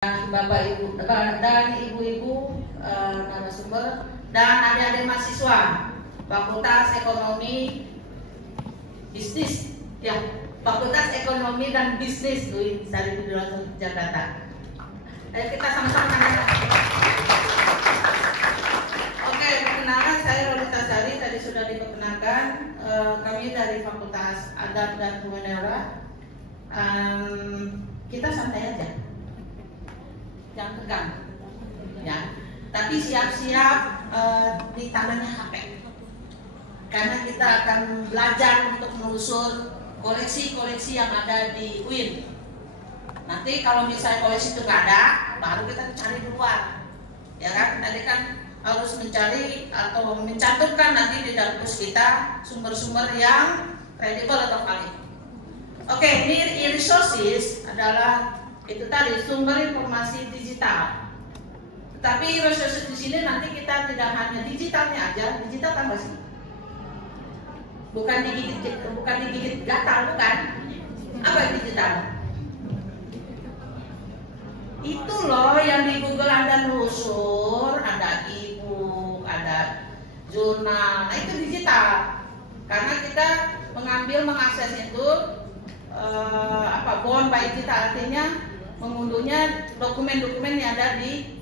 Bapak Ibu dan Ibu-ibu narasumber dan adik-adik mahasiswa Fakultas Ekonomi Bisnis ya, Fakultas Ekonomi dan Bisnis UIN Sarjana Jakarta. Ayo kita sama-sama nanya. Oke, perkenalkan saya Rolita Sari, tadi sudah diperkenalkan. Kami dari Fakultas Adab dan Humaniora. Kita santai aja. Jangan tegang, ya. Tapi siap-siap di tangannya HP, karena kita akan belajar untuk menelusur koleksi-koleksi yang ada di UIN. Nanti kalau misalnya koleksi itu nggak ada, baru kita cari di luar, ya kan? Tadi kan harus mencari atau mencantumkan nanti di dalam kursus kita sumber-sumber yang kredibel atau valid. Oke, ini e-resources adalah itu tadi sumber informasi digital. Tapi resources di sini nanti kita tidak hanya digitalnya aja, digital tambah sih. Bukan digigit gatal, bukan. Apa digital? Itu loh yang di Google Anda nelusur, ada e-book, ada jurnal. Nah, itu digital. Karena kita mengakses itu born by digital, artinya mengunduhnya dokumen-dokumen yang ada di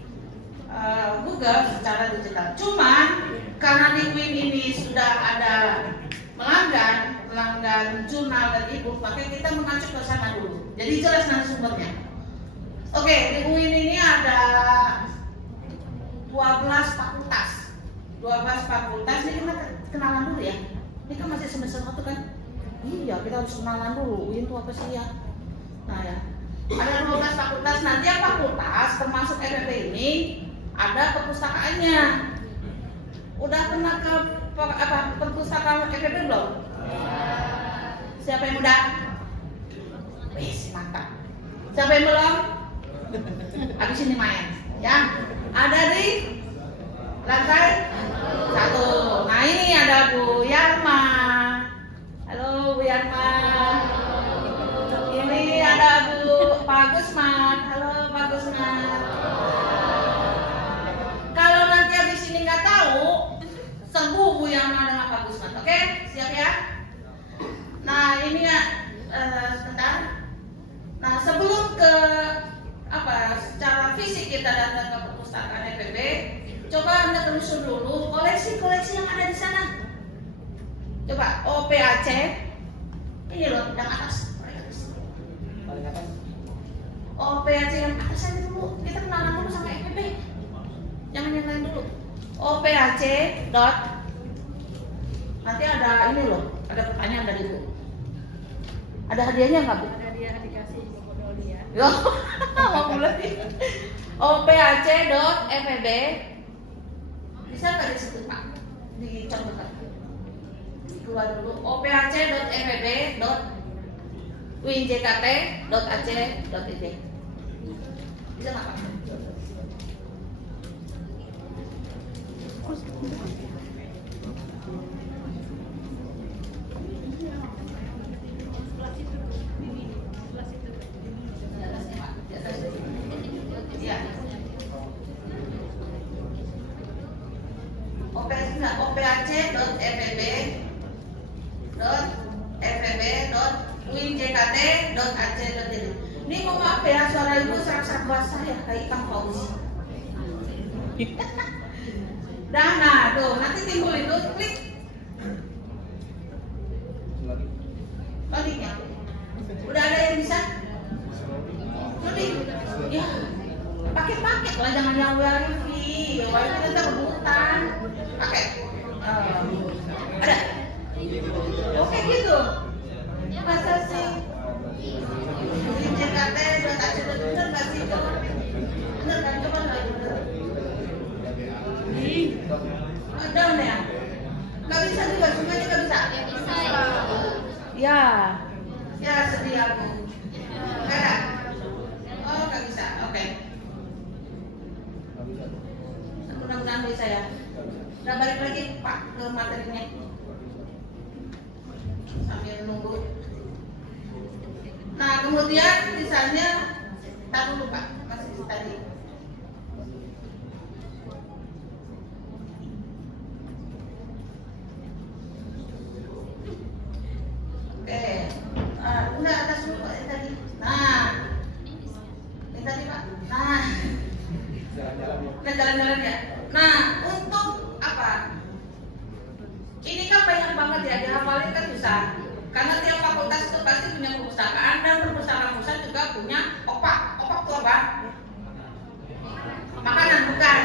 Google secara digital. Cuman karena di UIN ini sudah ada pelanggan jurnal dan e-book, maka kita mengacu ke sana dulu. Jadi jelas nanti sumbernya. Oke, di UIN ini ada 12 fakultas. 12 fakultas ini kita kenalan dulu ya. Ini kan masih semester 1 kan? Iya, kita harus kenalan dulu. UIN itu apa sih ya? Nah ya. Ada 12 fakultas, nanti yang fakultas termasuk FEB ini ada perpustakaannya. Udah pernah ke perpustakaan FEB belum? Siapa yang udah? Wih, mantap. Siapa yang belum? Habis ini main, ya. Ada di lantai 1. Nah ini ada Bu Yarma. Halo Bu Yarma. Ini ada Pak Gusman. Halo Pak Gusman. Kalau nanti habis ini nggak tahu, serbu Bu Yana dengan Pak Gusman. Oke, siap ya? Nah ini ya, sebentar. Nah sebelum ke secara fisik kita datang ke perpustakaan FEB, coba Anda telusur dulu koleksi-koleksi yang ada di sana. Coba OPAC. Ini loh yang atas. OPAC yang atas aja dulu. Kita kenalan dulu sama FEB. Jangan yang lain dulu. OPAC. Nanti ada ini loh. Ada pertanyaan dari Bu. Ada hadiahnya nggak Bu? Ada hadiah dikasih Bu Doli ya. Yo, mau beli. OPAC.FEB. Bisa nggak di situ Pak? Dicontohkan. Keluar dulu. OPAC.FEB. uinjkt.ac.id. Bisa nggak Pak? OPAC.FEB.uinjkt.ac.id. Ini mau maaf ya, suara ibu serak-serak basah ya, kayak ikan paus. Nah, tuh nanti timbul itu, klik loadingnya. Udah ada yang bisa? Loading? Ya, paket lah, jangan yang wifi. Wifi nanti rebutan. Paket. Ada? Oke gitu. Masa sih? Jakarta bener nggak sih? Bener kan? Coba lagi bener. Down ya? Nggak bisa juga, semuanya nggak bisa? Ya bisa ya. Ya sedih aku. Nggak ada? Oh nggak bisa, oke. Mudah-mudahan bisa ya. Udah balik lagi Pak ke materinya. Sambil nunggu. Nah kemudian misalnya, tak dulu Pak, masih tadi Pak. Nah, jalan-jalan ya. Nah, untuk apa? Ini kan banyak banget ya, dihafalin kan susah. Karena tiap fakultas itu pasti punya perpustakaan dan perpustakaan pusat juga punya OPAK. OPAK itu apa? Makanan bukan.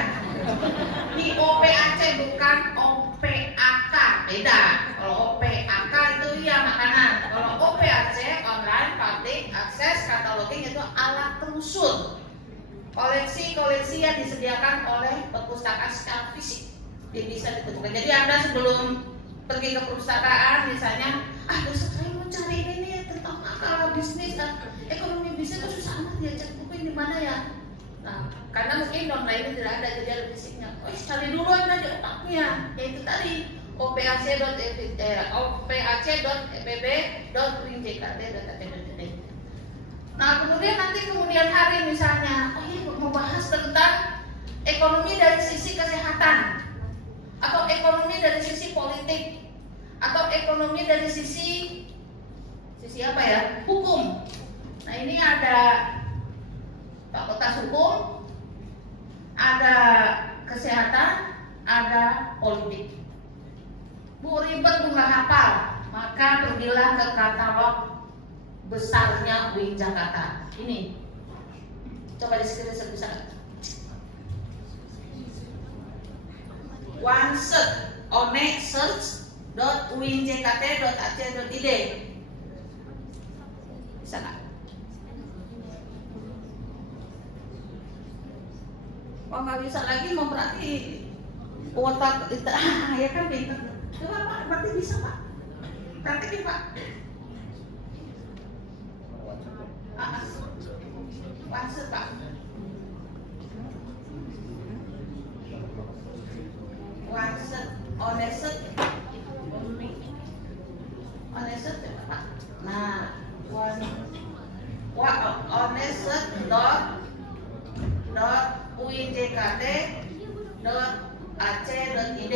Ini OPAC bukan OPAK, beda. Kalau OPAK itu iya makanan. Kalau OPAC online public access cataloging itu alat telusur. Koleksi-koleksi yang disediakan oleh perpustakaan secara fisik dia bisa ditemukan. Jadi Anda sebelum pergi ke perpustakaan misalnya, besok saya mau cari ini tentang akal bisnis dan ekonomi bisnis itu susah amat ya, cek buku di mana ya. Nah, karena mungkin online ini tidak ada, jadi ada fisiknya. Cari dulu Anda di otaknya, yaitu tadi opac.epb.uinjkt.ac.id. Nah, kemudian hari misalnya, mau bahas tentang ekonomi dari sisi kesehatan, atau ekonomi dari sisi politik, atau ekonomi dari sisi apa ya? Hukum. Nah, ini ada fakultas hukum, ada kesehatan, ada politik. Bu, ribet Bu nggak hafal, maka pergilah ke katalog besarnya UIN Jakarta. Ini coba di screenshot bisa. search.uinjkt.ac.id. Bisa nggak? Oh, nggak bisa lagi, mau berarti kuota ya kan pintar. Coba Pak, berarti bisa Pak. Praktekin Pak. Masuk Pak. Oneset Pak. Nah, oneset.uinjkt.ac.id.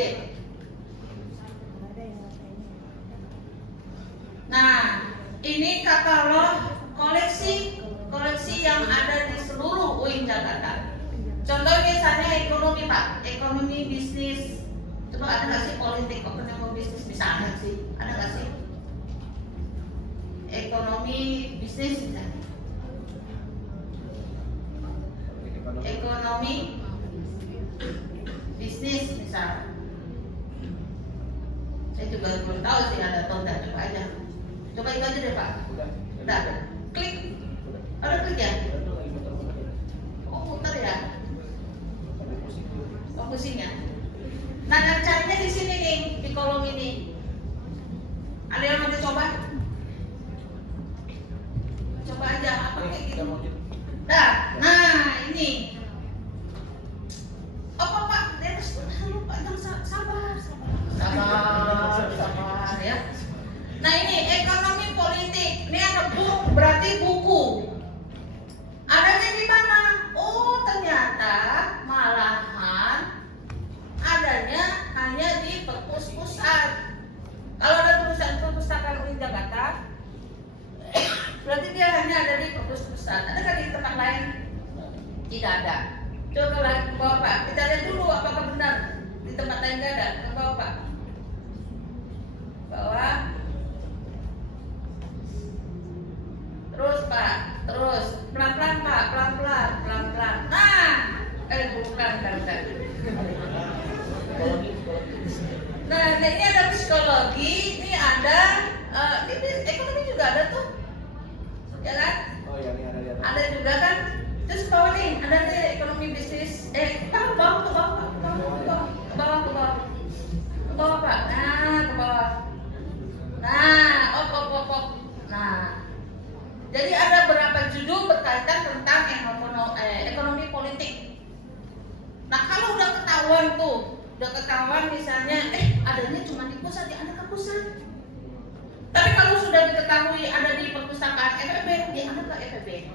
Nah, ini katalog koleksi yang ada di seluruh UIN Jakarta. Contoh misalnya ekonomi Pak, ekonomi bisnis. Coba ada nggak sih politik ekonomi bisnis misalnya sih? Ada nggak sih? Ekonomi bisnis misalnya. Ekonomi bisnis misalnya. Saya juga belum tahu sih ada atau enggak, coba aja. Coba itu aja deh Pak. Udah, klik. Ada klik ya? Oh, putar ya? Fokusnya. Nah, caranya di sini nih, di kolom ini. Ada yang mau coba? Coba aja, apa kayak gitu. Nah, ini. Oh, Pak, lupa, sabar ya. Nah, ini ekonomi politik. Ini ada buku, berarti buku. Adanya di mana? Oh, ternyata malahan adanya hanya di perpus pusat. Kalau ada perpustakaan UIN Jakarta, berarti dia hanya ada di perpus pusat. Adakah di tempat lain? Tidak ada. Coba ke bawah Pak. Kita lihat dulu apakah benar di tempat lain nggak ada. Ke bawah Pak. Bawah. Terus Pak. Terus pelan-pelan Pak. Pelan-pelan. Nah, bukan. Nah, ini ada psikologi, ini ada ini ekonomi juga ada tuh, ya kan? Oh ya, ini ada. Ada juga kan? Terus ke bawah nih, ada nih ekonomi bisnis. Ke bawah Pak. Nah, ke bawah. Nah, op. Nah, jadi ada berapa judul berkaitan tentang ekonomi politik. Nah, kalau udah ketahuan misalnya, adanya cuma di pusat, ya ada ke pusat. Tapi kalau sudah diketahui ada di perpustakaan FEB, ya ada ke FEB.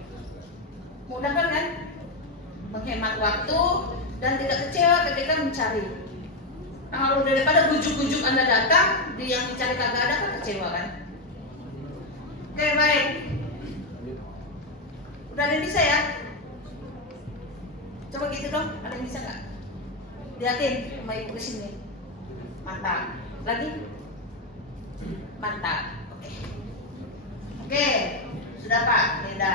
Mudah kan? Menghemat waktu dan tidak kecewa ketika mencari. Nah, kalau daripada gujuk-gujuk Anda datang, di yang dicari kagak ada, kan kecewa kan? Oke, baik. Udah ada bisa ya? Coba gitu dong, ada yang bisa nggak? Lihatin sama ibu di sini. Mantap. Lagi? Mantap. Oke, sudah Pak, Linda.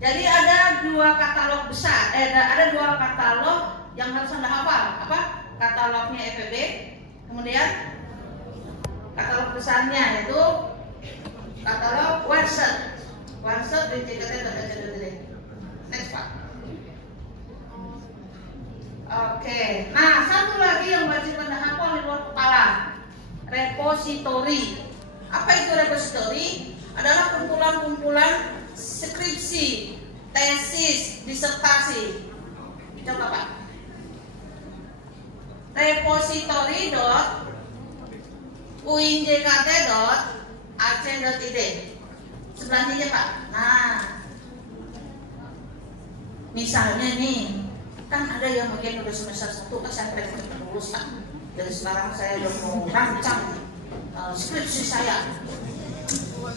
Jadi ada dua katalog besar, ada dua katalog yang harus Anda hafal. Apa? Katalognya FEB, kemudian katalog besarnya yaitu katalog OneSearch. OneSearch di jkt.ac.id. Next Pak. Oke, nah satu lagi yang wajib Anda hafal di luar kepala, repositori. Apa itu repositori? Adalah kumpulan-kumpulan skripsi, tesis, disertasi. Coba Pak. repositori.uinjkt.ac.id. Sebelahnya Pak. Nah, misalnya nih, kan ada yang mungkin udah semester 1 kan saya pengen cepat lulus Pak. Dari sekarang saya udah mau rancang skripsi saya,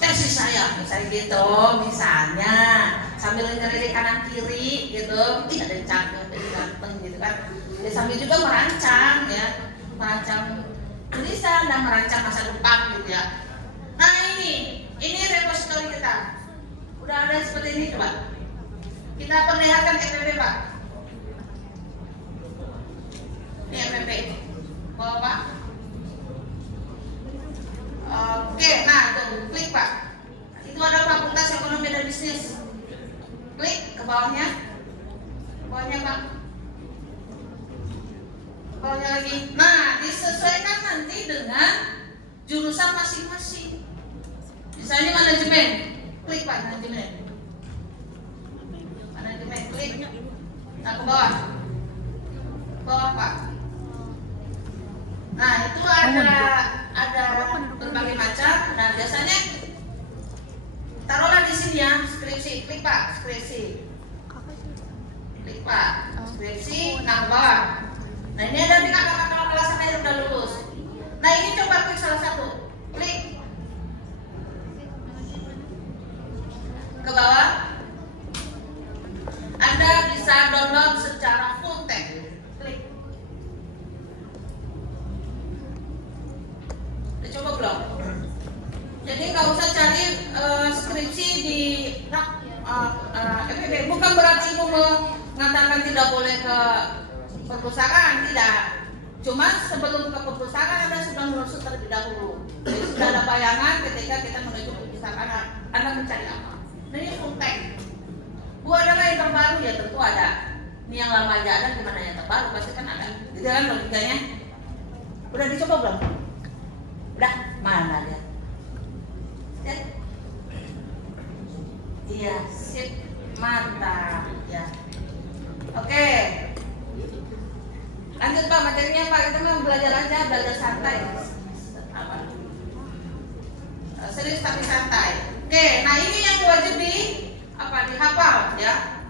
tesis saya, misalnya gitu, misalnya sambil ngeri kanan kiri gitu, ada yang cakep, ada yang ganteng gitu kan, ya sambil juga merancang ya, merancang tulisan dan merancang masa depan gitu ya. Nah ini repositori kita, udah ada seperti ini coba, kita perlihatkan FEB Pak, ini FEB, bawa Pak. Oke, nah tuh klik Pak. Itu ada Fakultas Ekonomi dan Bisnis. Klik ke bawahnya. Bawahnya Pak. Bawahnya lagi. Nah, disesuaikan nanti dengan jurusan masing-masing. Misalnya manajemen. Klik Pak, manajemen. Manajemen, klik. Nah, ke bawah. Bawah Pak. Nah, itu ada berbagai macam. Nah, biasanya taruhlah di sini ya, skripsi. Klik Pak, skripsi. Klik Pak, skripsi. Nah, ke bawah. Nah, ini ada di kakak-kakak kelas yang udah lulus. Nah, ini coba klik salah satu. Klik ke bawah. Anda bisa download secara full text. Klik. Coba belum? Jadi nggak usah cari skripsi di FEB. Bukan berarti Ibu mengatakan tidak boleh ke perpustakaan, tidak. Cuma sebelum ke perpustakaan Anda sudah melusur terlebih dahulu. Jadi sudah ada bayangan ketika kita menuju perpustakaan Anda mencari apa. Nah ini full text. Bu ada nggak yang terbaru? Ya tentu ada. Ini yang lama aja ada, gimana yang terbaru? Pasti kan ada. Gitu kan logikanya. Udah dicoba belum? Udah, mana dia? Ya. Iya, sip, mantap ya. Oke. Lanjut Pak, materinya Pak, kita mau belajar aja, belajar santai. Apa? Serius tapi santai. Oke, nah ini yang wajib dihafal ya.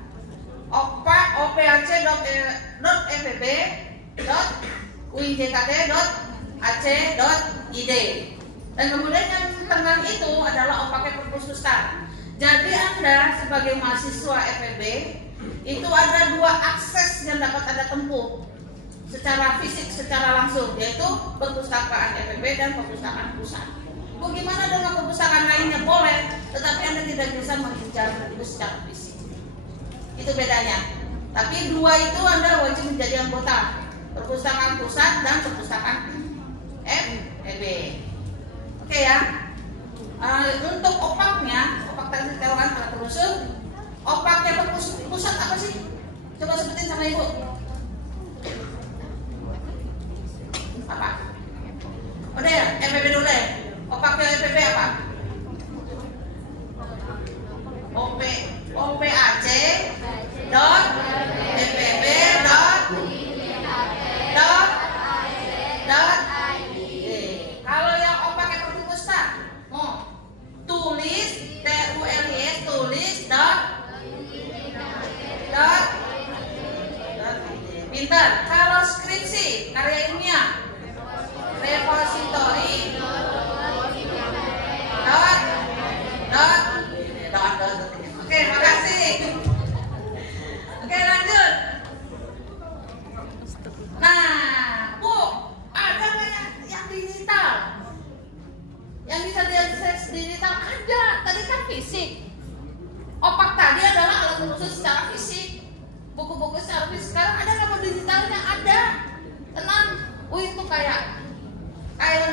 opacfeb.uinjkt.ac.id. Dan kemudian yang tengah itu adalah opake perpustakaan. Jadi Anda sebagai mahasiswa FEB itu ada dua akses yang dapat Anda tempuh secara fisik, secara langsung, yaitu perpustakaan FEB dan perpustakaan pusat. Bagaimana dengan perpustakaan lainnya? Boleh, tetapi Anda tidak bisa mengincar itu secara fisik. Itu bedanya. Tapi dua itu Anda wajib menjadi anggota, perpustakaan pusat dan perpustakaan FEB. Oke ya. Untuk opaknya, opak tadi kita kan pada terusun. Opaknya pusat apa sih? Coba sebutin sama Ibu. Apa? Udah ya, FEB dulu ya. Opaknya FEB apa? OPAC.feb.id. Kalau yang opaknya perpustakaan, tulis tulis pinter. Kalau skripsi karya ilmiah, repositori Oke, makasih. Oke, lanjut. buku-buku servis. Sekarang ada nggak buku digitalnya? Ada. Tenang, UIN tuh kaya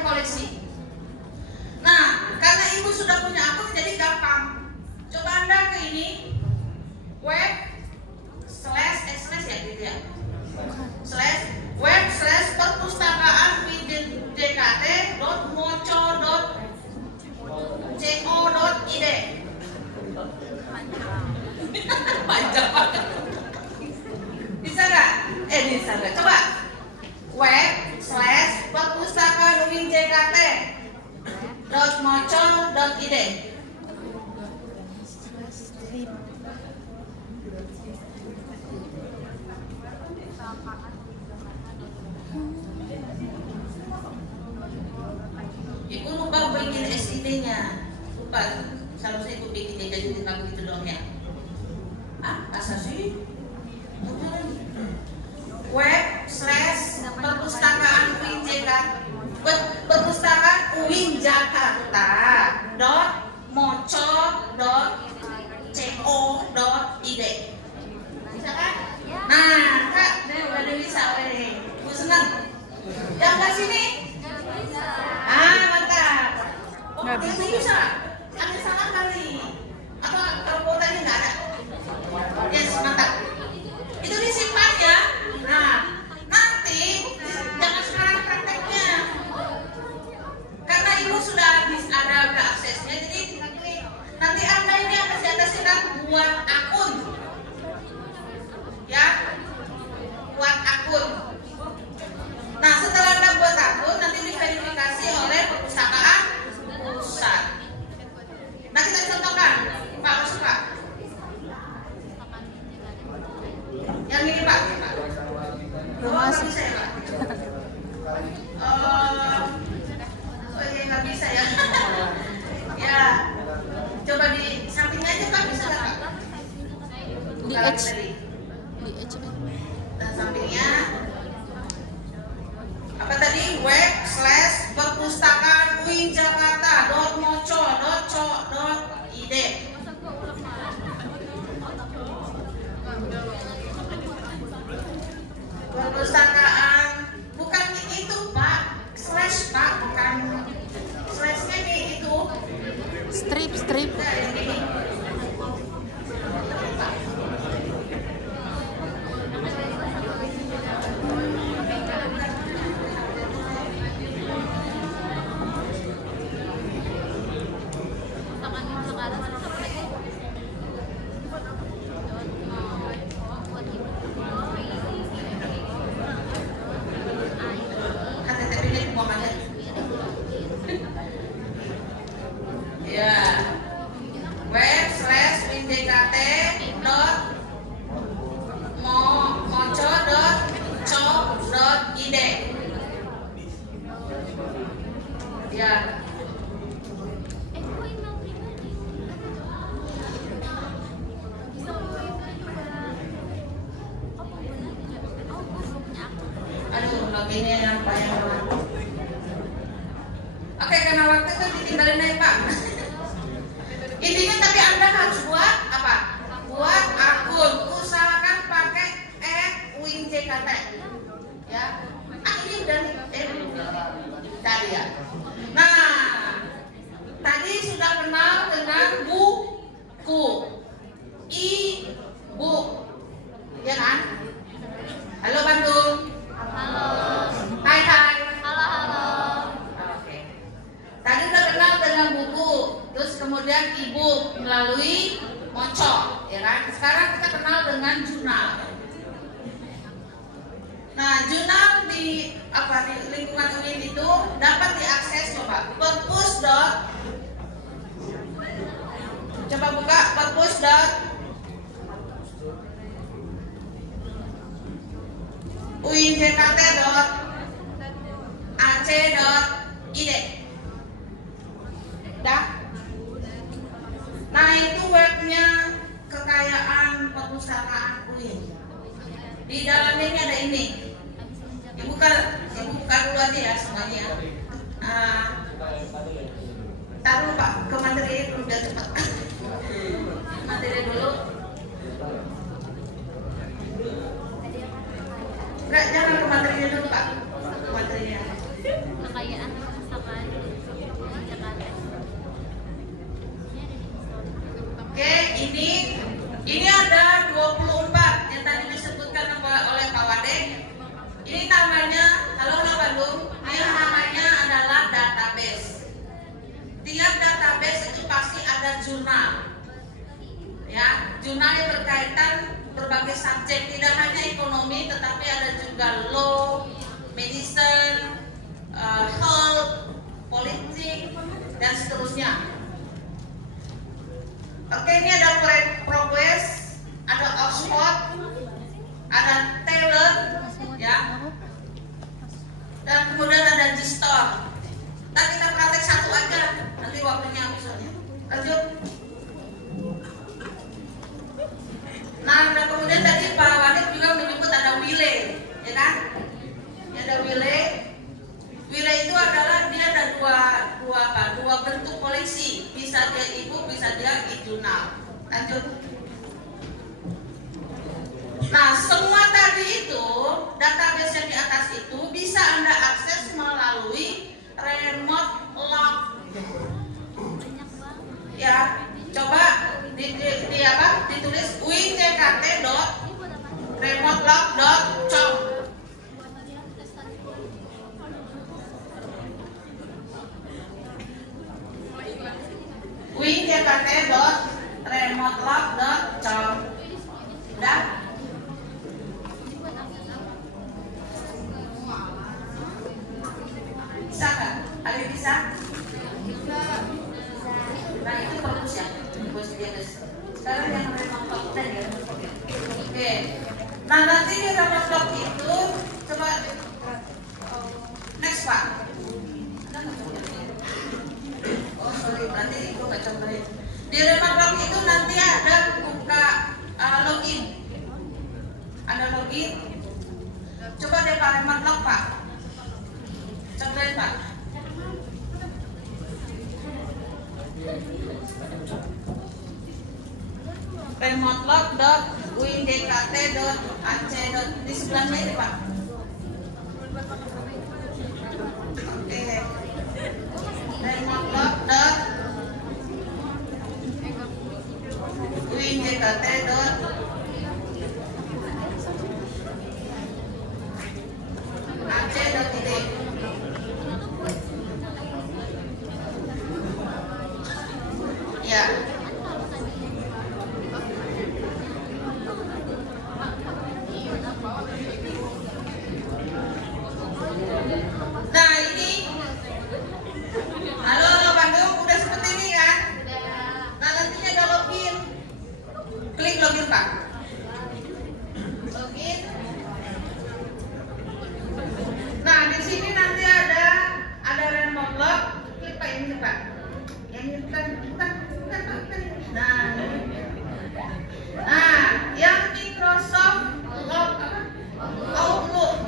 koleksi. Nah, karena ibu sudah punya akun jadi gampang. Coba Anda ke ini web slash ya gitu ya. Perpustakaan www.moco.co.id. Panjang banget. Bisa nggak? Bisa nggak? Coba web slash perpustakaan UIN.JKT.moco.id. Ibu lupa bikin SID-nya. Lupa. Seharusnya ibu bikin jadi tinggal begitu doang ya. Masa sih? Web slash perpustakaan UIN Jakarta.moco.co.id. Bisa kan? Nah, Kak, udah bisa. Ibu senang. Yang ke sini? Mantap. Itu bisa. Ada salah kali. Apa kalau kuotanya nggak ada? Yes, mantap. Itu disimpan ya. Nah, nanti jangan sekarang prakteknya. Karena ibu sudah ada aksesnya, jadi nanti Anda ini akan diataskan buat akun. Ya, buat akun. Nah, setelah Anda buat akun, nanti diverifikasi oleh perpustakaan pusat. Nah, kita contohkan, Pak, masuk Pak. Yang ini Pak. Nggak bisa ya Pak? Nggak bisa ya. Ya, coba di sampingnya aja Pak, bisa nggak Pak? Di H. Dan sampingnya apa tadi? Web slash perpustakaan UIN Jakarta.moco.co.id. Perpustakaan bukan itu Pak, slash Pak, bukan slashnya nih itu Strip. nah, yang ini. Ya, web slash www.moco.co.id. Ya. Aduh, loginnya yang banyak banget. Oke, karena waktu itu ditinggalin aja Pak. Intinya tapi Anda harus buat apa? Buat akun. Usahakan pakai @uinjkt. Ya. Ini udah tadi ya. Nah, tadi sudah kenal dengan buku. Ibu. Ya kan? Halo Bandung. Halo. Hai. Halo. Oke. Tadi udah kenal dengan buku, terus kemudian ibu melalui moco, ya kan? Sekarang kita kenal dengan jurnal. Nah, jurnal di lingkungan UIN itu dapat diakses coba perpus. Coba buka perpus. uinjkt.ac.id. Dah. Nah, itu webnya kekayaan perpustakaan UIN. Di dalamnya ini ada ini. Ibu buka dulu aja ya semuanya. Taruh Pak ke materi udah cepat. Materi dulu. dulu Pak materinya. Kekayaan perpustakaan Jakarta. Oke, ini ada 24 yang tadi disebutkan oleh Pak Wade. Ini namanya, kalau orang Bandung, ini namanya adalah database. Tiap database itu pasti ada jurnal, ya, jurnal yang berkaitan berbagai subjek, tidak hanya ekonomi, tetapi ada juga law, medicine, health, politik, dan seterusnya. Oke, ini ada Progress, ada Oxford, ada Taylor, ya, dan kemudian ada G-Store. Ntar kita praktek satu aja, nanti waktunya habis soalnya. Lanjut. Nah, dan kemudian tadi Pak Wadid juga menyebut ada Wiley, ya kan? Ini ada Wiley. Wiley itu adalah dia ada dua bentuk koleksi, bisa dia e-book, bisa dia e-jurnal. Lanjut. Nah, semua tadi itu database yang di atas itu bisa Anda akses melalui remote log. Ya, coba ditulis winjkt.remotelog.com. winjkt.remotelog.com. Udah? Bisa nggak? Ada yang bisa? Nah, itu bagus ya, bos dia. Sekarang yang remote log ya. Oke. Nah, nanti di remote log itu coba next Pak. Oh sorry, berarti itu nggak contohin. Di remote log itu nanti ada buka login. Ada login. Coba deh Pak remote log Pak. Contohin Pak. remotelog.winjkt.ac. Di sebelahnya ini Pak. Oke. remotelog.winjkt.ac.id. Ya. Nah ini, halo Bandung, udah seperti ini kan? Nah nantinya ada login, klik login Pak. Login. Nah di sini nanti ada remote log, klik Pak ini Pak. Yang ini bukan. Nah, yang Microsoft Outlook.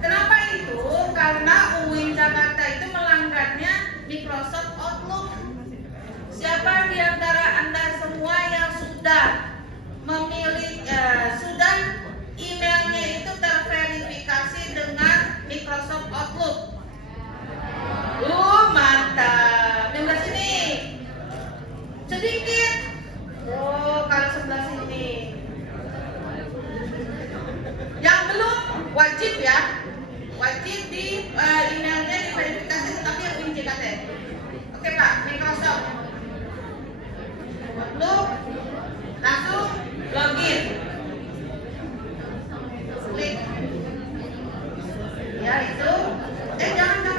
Kenapa itu? Karena UIN Jakarta itu melanggarnya Microsoft Outlook. Siapa di antara Anda semua yang sudah memilih, sudah emailnya itu terverifikasi dengan Microsoft Outlook? Mantap. Yang belah sini sedikit. Oh, kalau sebelah sini. Yang belum wajib ya. Wajib di emailnya diverifikasi tetapi yang UIN JKT. Oke Pak, Microsoft Outlook, langsung login. Klik. Ya itu. Jangan.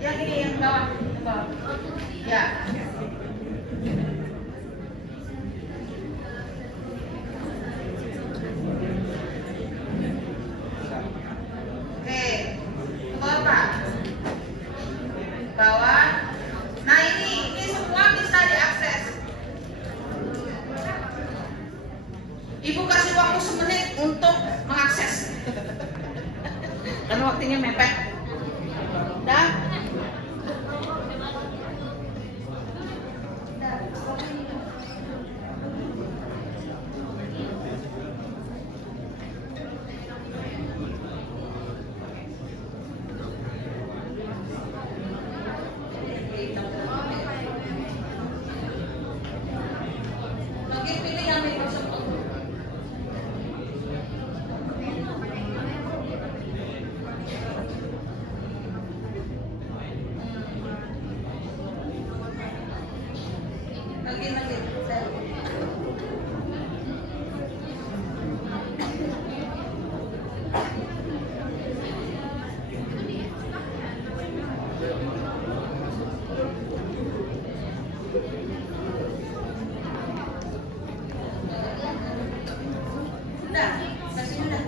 Yang ini yang bawah. Ya. Bawah. Nah ini semua bisa diakses. Ibu kasih waktu semenit untuk mengakses. Karena waktunya mepet. Dah. Udah, kasih udah.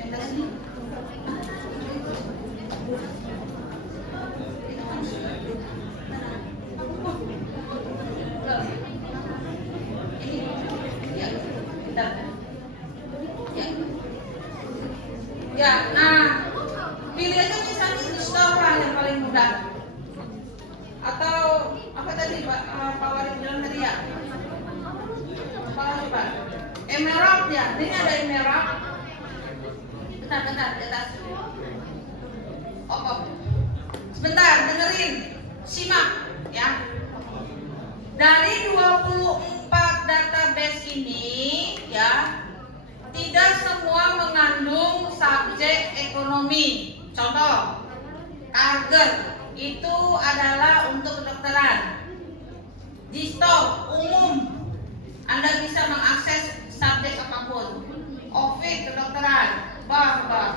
Yang dari sini. Ya, nah pilih aja misalnya di store lah yang paling mudah. Atau apa tadi Pak Warid bilang tadi ya? Apa lagi Pak? Emerald ya, ini ada emerald. Bentar di atas. Oh. Sebentar, dengerin, simak ya. Dari 24 database ini ya, tidak semua mengandung subjek ekonomi. Contoh, Karger itu adalah untuk kedokteran. Di stop umum, Anda bisa mengakses subjek apapun. Ovid kedokteran, bar.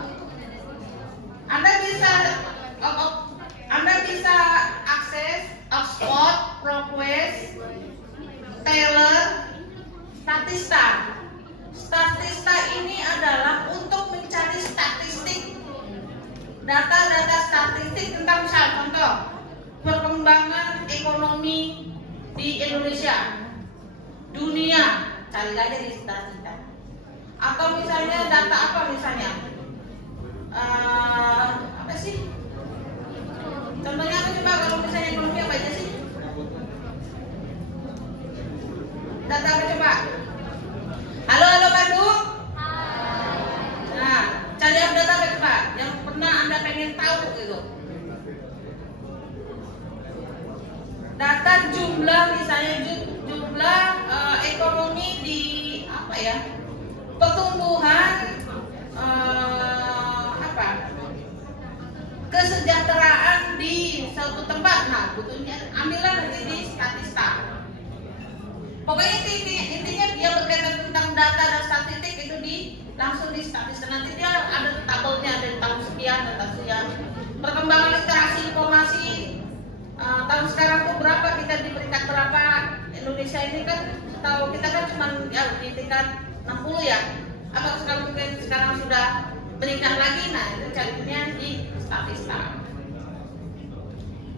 Anda bisa akses Oxford, ProQuest, Taylor, Statista. Statista ini adalah untuk mencari statistik, data-data statistik tentang misal contoh perkembangan ekonomi di Indonesia, dunia, cari aja di Statista. Atau misalnya data apa misalnya? Apa sih? Contohnya apa coba kalau misalnya ekonomi apa aja sih? Data apa coba? Halo Bandung. Nah, cari data apa coba? Yang pernah Anda pengen tahu gitu. Data jumlah misalnya jumlah ekonomi di apa ya? Pertumbuhan kesejahteraan di suatu tempat. Nah, butuhnya ambillah nanti di Statista. Pokoknya intinya dia berkaitan tentang data dan statistik itu langsung di Statista. Nanti dia ada tabelnya dari tahun sekian dan tahun sekian. Perkembangan literasi informasi tahun sekarang tuh berapa, kita di peringkat berapa. Indonesia ini kan tahu kita kan cuma ya di tingkat 60 ya. Atau sekarang mungkin sekarang sudah meningkat lagi. Nah, itu carinya di Statista.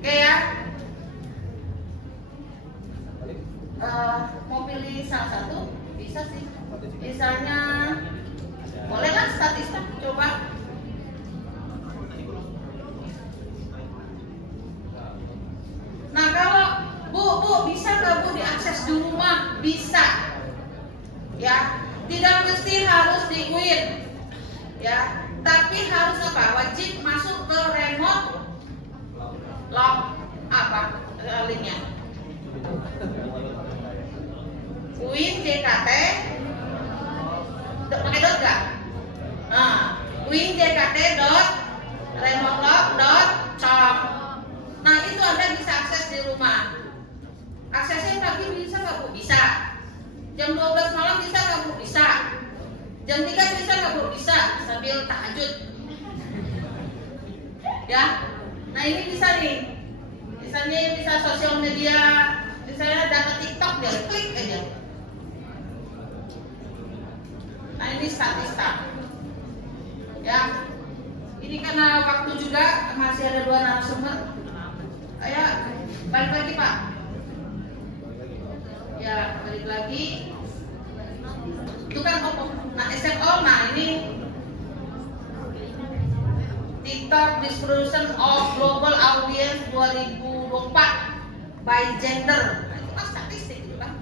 Oke ya. Mau pilih salah satu bisa sih. Misalnya bolehlah Statista, coba. Nah kalau Bu bisa nggak Bu diakses di rumah? Bisa. Ya, tidak mesti harus di UIN. Ya, tapi harus apa? Wajib masuk ke remote log linknya. UIN JKT pakai dot gak? Nah, UIN JKT.remotelog.com. Nah, itu Anda bisa akses di rumah. Aksesnya pagi bisa nggak Bu? Bisa. Jam 12 malam bisa nggak Bu? Bisa. Jam 3 bisa nggak Bu? Bisa. Sambil tahajud. Ya. Nah, ini bisa nih. Misalnya bisa sosial media, misalnya data TikTok, dia klik aja. Nah, ini Statista. Ya. Ini karena waktu juga masih ada 2 narasumber. Ya, balik lagi Pak. Ya, balik lagi. Itu kan nah SMO, nah ini TikTok Distribution of Global Audience 2024 by Gender. Nah, itu kan statistik itu kan.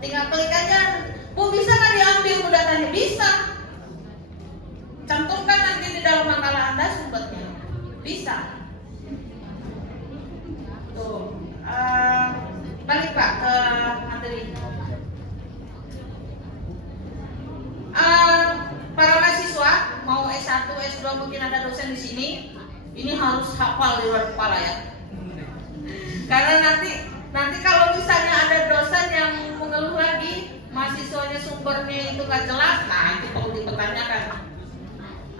Tinggal klik aja. Bu, bisa nggak diambil Bu datanya? Bisa. Cantumkan nanti di dalam makalah Anda sumbernya. Bisa. Tuh. Balik Pak ke materi. Para mahasiswa mau S1, S2 mungkin ada dosen di sini. Ini harus hafal di luar kepala ya. Karena nanti kalau misalnya ada dosen yang mengeluh lagi, mahasiswanya sumbernya itu gak jelas, nah itu perlu dipertanyakan.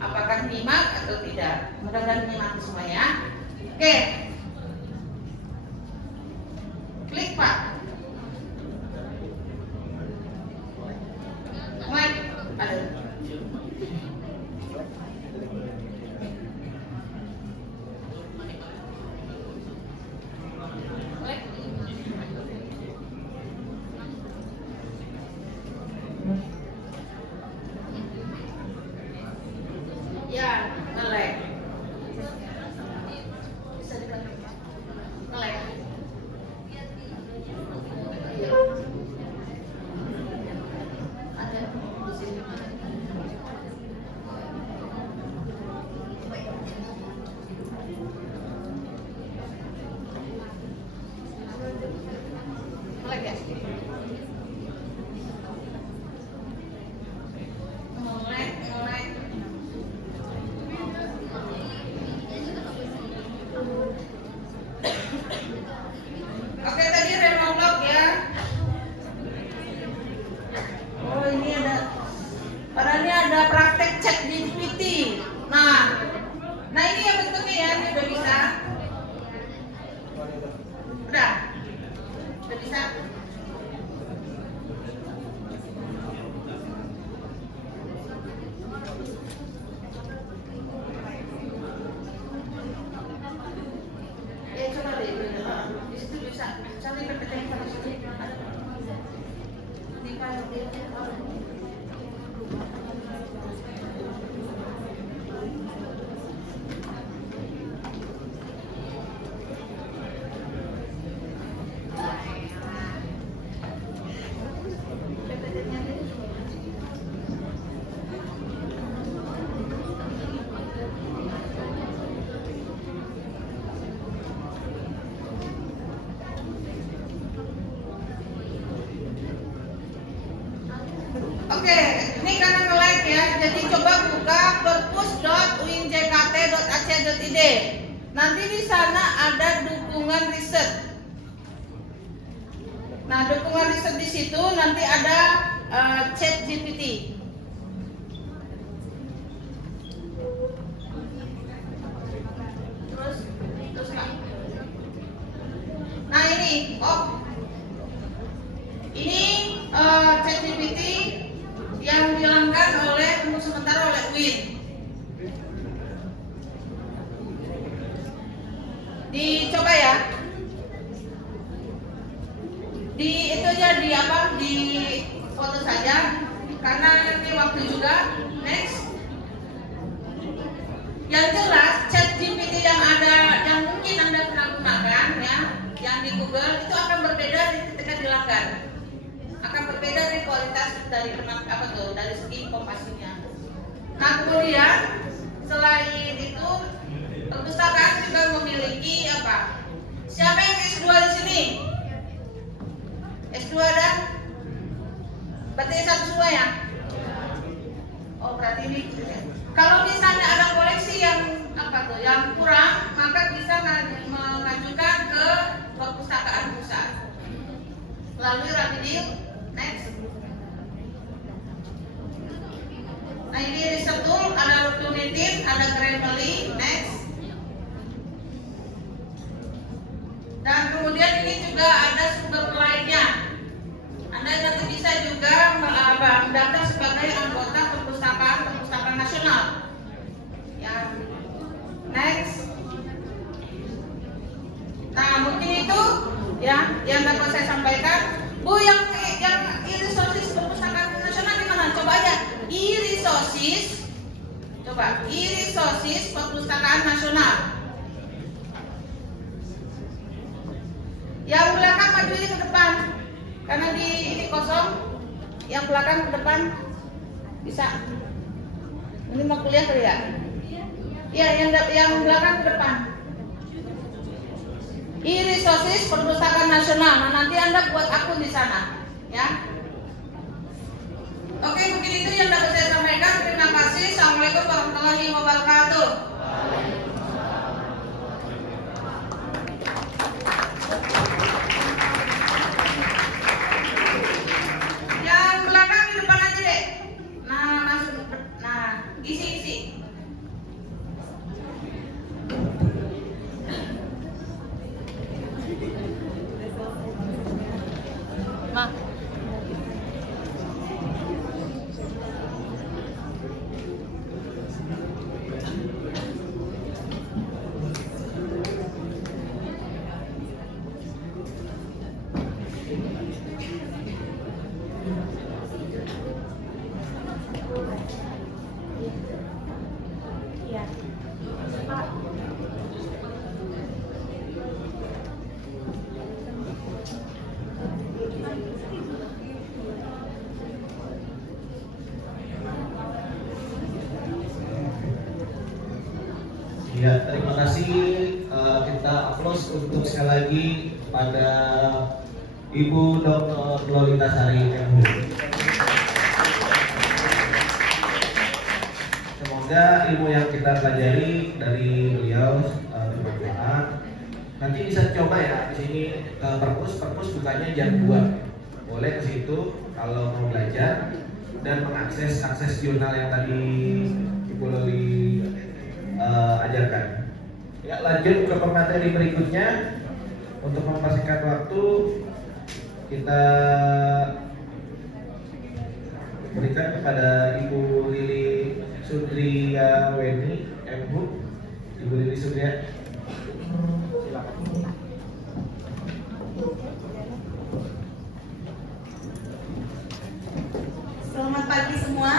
Apakah nyimak atau tidak? Mudah-mudahan nyimak semuanya. Oke. Berisik Pak. Mulai. Aduh. Ya, ngelek. Bisa dipakai. Ngelek. Ada di sini. Ngelek ya? Ngelek. Oke, tadi rem monolog ya. Oh, ini ada. Padahal ini ada praktek chat GPT. Nah ini yang bentuknya ya, ini udah bisa. Udah bisa. Coba deh, di situ bisa cari PPT pada sini. Di file Oke, ini karena nge-like ya, jadi coba buka perpus.uinjkt.ac.id. Nanti di sana ada dukungan riset. Nah, dukungan riset di situ nanti ada chat GPT. Terus Kak. Nah ini, ini chat GPT yang dihilangkan untuk sementara oleh UIN. Dicoba ya. Itu aja di foto saja karena nanti waktu juga. Next. Yang jelas chat GPT yang mungkin Anda pernah gunakan ya, yang di Google itu akan berbeda ketika dilanggar. Akan berbeda dari kualitas dari segi informasinya. Nah kemudian selain itu perpustakaan juga memiliki apa? Siapa yang S2 di sini? S2 dan berarti S1 semua ya? Oh berarti ini. Kalau misalnya ada koleksi yang kurang, maka bisa mengajukan ke perpustakaan pusat melalui Rapideal. Next. Nah ini research tool, ada Rutunetin, ada Grammarly. Next. Dan kemudian ini juga ada sumber lainnya. Anda nanti bisa juga mendaftar sebagai anggota perpustakaan nasional. Ya. Next. Nah mungkin itu ya yang dapat saya sampaikan. Bu, yang e-resources perpustakaan nasional gimana? Coba aja e-resources. Coba e-resources perpustakaan nasional. Yang belakang maju ini ke depan. Karena ini kosong. Yang belakang ke depan bisa. Ini mau kuliah kali ya? Iya, yang belakang ke depan. E-resources perpustakaan nasional. Nah, nanti Anda buat akun di sana, ya. Oke, mungkin itu yang dapat saya sampaikan. Terima kasih. Assalamualaikum warahmatullahi wabarakatuh. Yang belakang di depan aja deh. Nah, masuk. Nah, isi. Ma. Ya, terima kasih. Kita aplaus untuk sekali lagi pada Ibu Dr. Lolitasari MHU. Semoga ilmu yang kita pelajari dari beliau bermanfaat. Nanti bisa coba ya di sini ke perpus bukannya jam 2. Boleh ke situ kalau mau belajar dan mengakses jurnal yang tadi Ibu Loli ajarkan. Ya, lanjut ke pemateri berikutnya. Untuk mempersingkat waktu, kita berikan kepada Ibu Lili Sudriaweni MHU. Ibu Lili Sudria, silakan. Selamat pagi semua.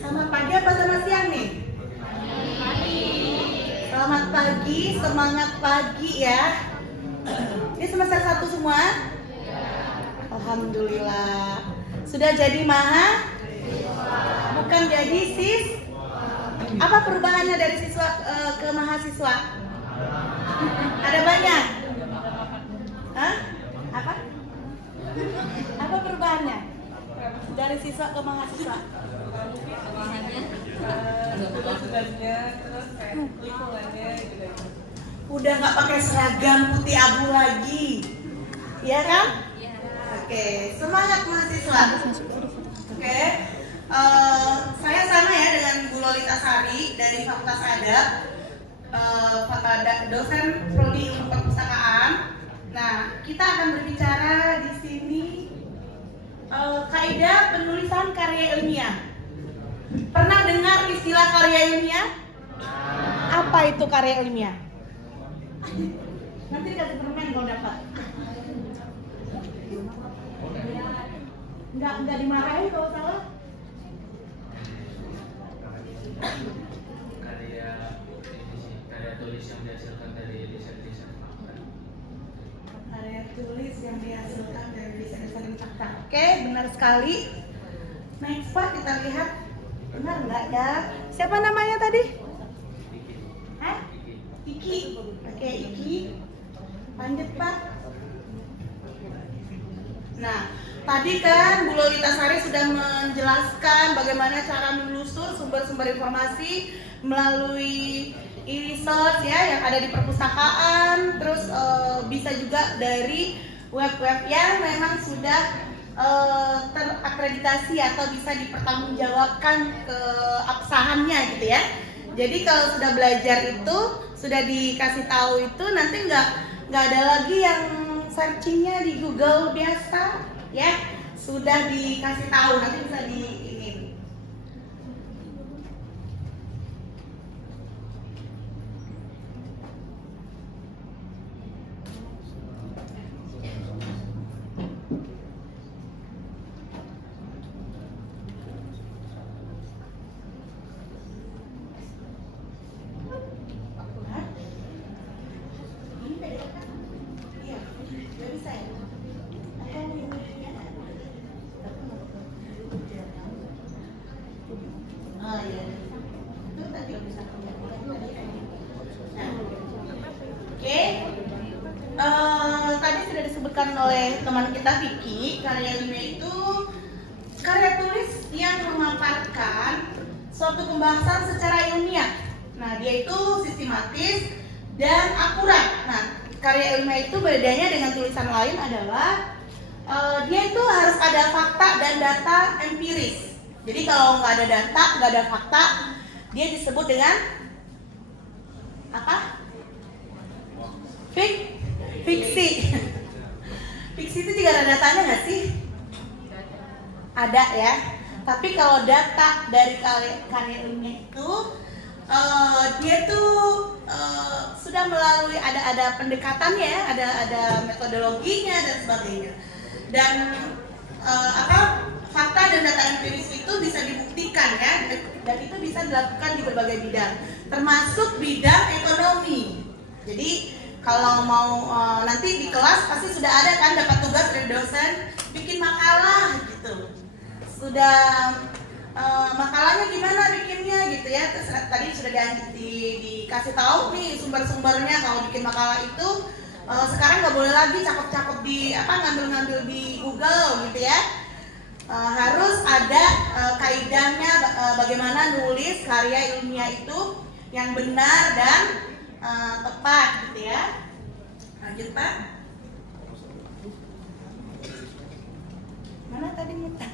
Selamat pagi apa selamat siang nih? Selamat pagi, semangat pagi ya. Ini semester 1 semua? Alhamdulillah. Sudah jadi maha? Bukan jadi sis? Apa perubahannya dari siswa ke mahasiswa? Ada banyak? Hah? Apa? Apa perubahannya? Dari siswa ke mahasiswa? Udah nggak pakai seragam putih abu lagi, ya kan? Oke, semangat mahasiswa. Oke, saya sama ya dengan Bu Lolitasari dari Fakultas Adab, dosen prodi ilmu perpustakaan. Nah, kita akan berbicara di sini kaidah penulisan karya ilmiah. Pernah dengar istilah karya ilmiah? Apa itu karya ilmiah? Nanti dikasih permen kalau dapat. Enggak dimarahin kalau salah. Karya tulis yang dihasilkan dari desain-desain fakta. Karya tulis yang dihasilkan dari desain-desain fakta. Oke, benar sekali. Next Pak, kita lihat. Benar nggak ya? Siapa namanya tadi? Hah? Iki. Oke, Iki. Lanjut Pak. Nah, tadi kan Bu Lolitasari sudah menjelaskan bagaimana cara menelusur sumber-sumber informasi melalui e-research ya yang ada di perpustakaan, terus bisa juga dari web-web yang memang sudah terakreditasi atau bisa dipertanggungjawabkan keabsahannya gitu ya. Jadi kalau sudah belajar itu, sudah dikasih tahu itu, nanti nggak ada lagi yang searchingnya di Google biasa ya. Sudah dikasih tahu, nanti bisa di ini. Tadi sudah disebutkan oleh teman kita Vicky, karya ilmiah itu karya tulis yang memaparkan suatu pembahasan secara ilmiah. Nah, dia itu sistematis dan akurat. Nah, karya ilmiah itu bedanya dengan tulisan lain adalah dia itu harus ada fakta dan data empiris. Jadi kalau nggak ada data, nggak ada fakta, dia disebut dengan apa? Fiksi. datanya nggak sih? Ada ya. Tapi kalau data dari karya ilmiah itu dia tuh sudah melalui ada pendekatannya ya, ada metodologinya dan sebagainya. Dan fakta dan data empiris itu bisa dibuktikan ya, dan itu bisa dilakukan di berbagai bidang, termasuk bidang ekonomi. Jadi kalau mau nanti di kelas pasti sudah ada kan dapat tugas dari dosen bikin makalah gitu. Sudah makalahnya gimana bikinnya gitu ya. Terus tadi sudah dikasih tahu nih sumber-sumbernya. Kalau bikin makalah itu sekarang nggak boleh lagi cakep-cakep di ngambil-ngambil di Google gitu ya. Harus ada kaidahnya bagaimana nulis karya ilmiah itu yang benar dan tepat gitu ya. Lanjut Pak. Mana tadi mutas?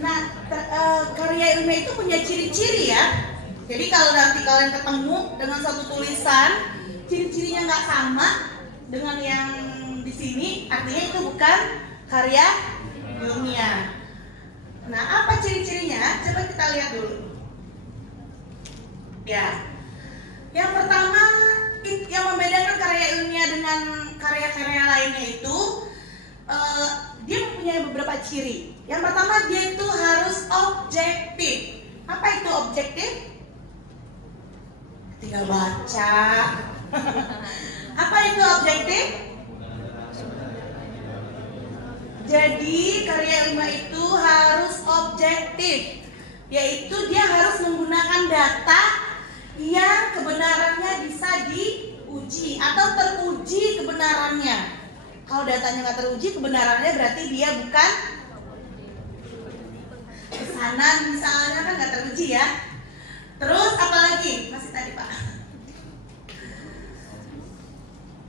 Nah, karya ilmiah itu punya ciri-ciri ya. Jadi kalau nanti kalian ketemu dengan suatu tulisan, ciri-cirinya nggak sama dengan yang di sini, artinya itu bukan karya ilmiah. Nah, apa ciri-cirinya? Coba kita lihat dulu. Ya, yang pertama yang membedakan karya ilmiah dengan karya-karya lainnya itu dia mempunyai beberapa ciri. Yang pertama, dia itu harus objektif. Apa itu objektif? Tinggal baca. Apa itu objektif? Jadi karya ilmiah itu harus objektif, yaitu dia harus menggunakan data yang kebenarannya bisa diuji atau teruji kebenarannya. Kalau datanya nggak teruji kebenarannya, berarti dia bukan pesanan misalnya, kan nggak teruji ya. Terus apa lagi? Masih tadi Pak.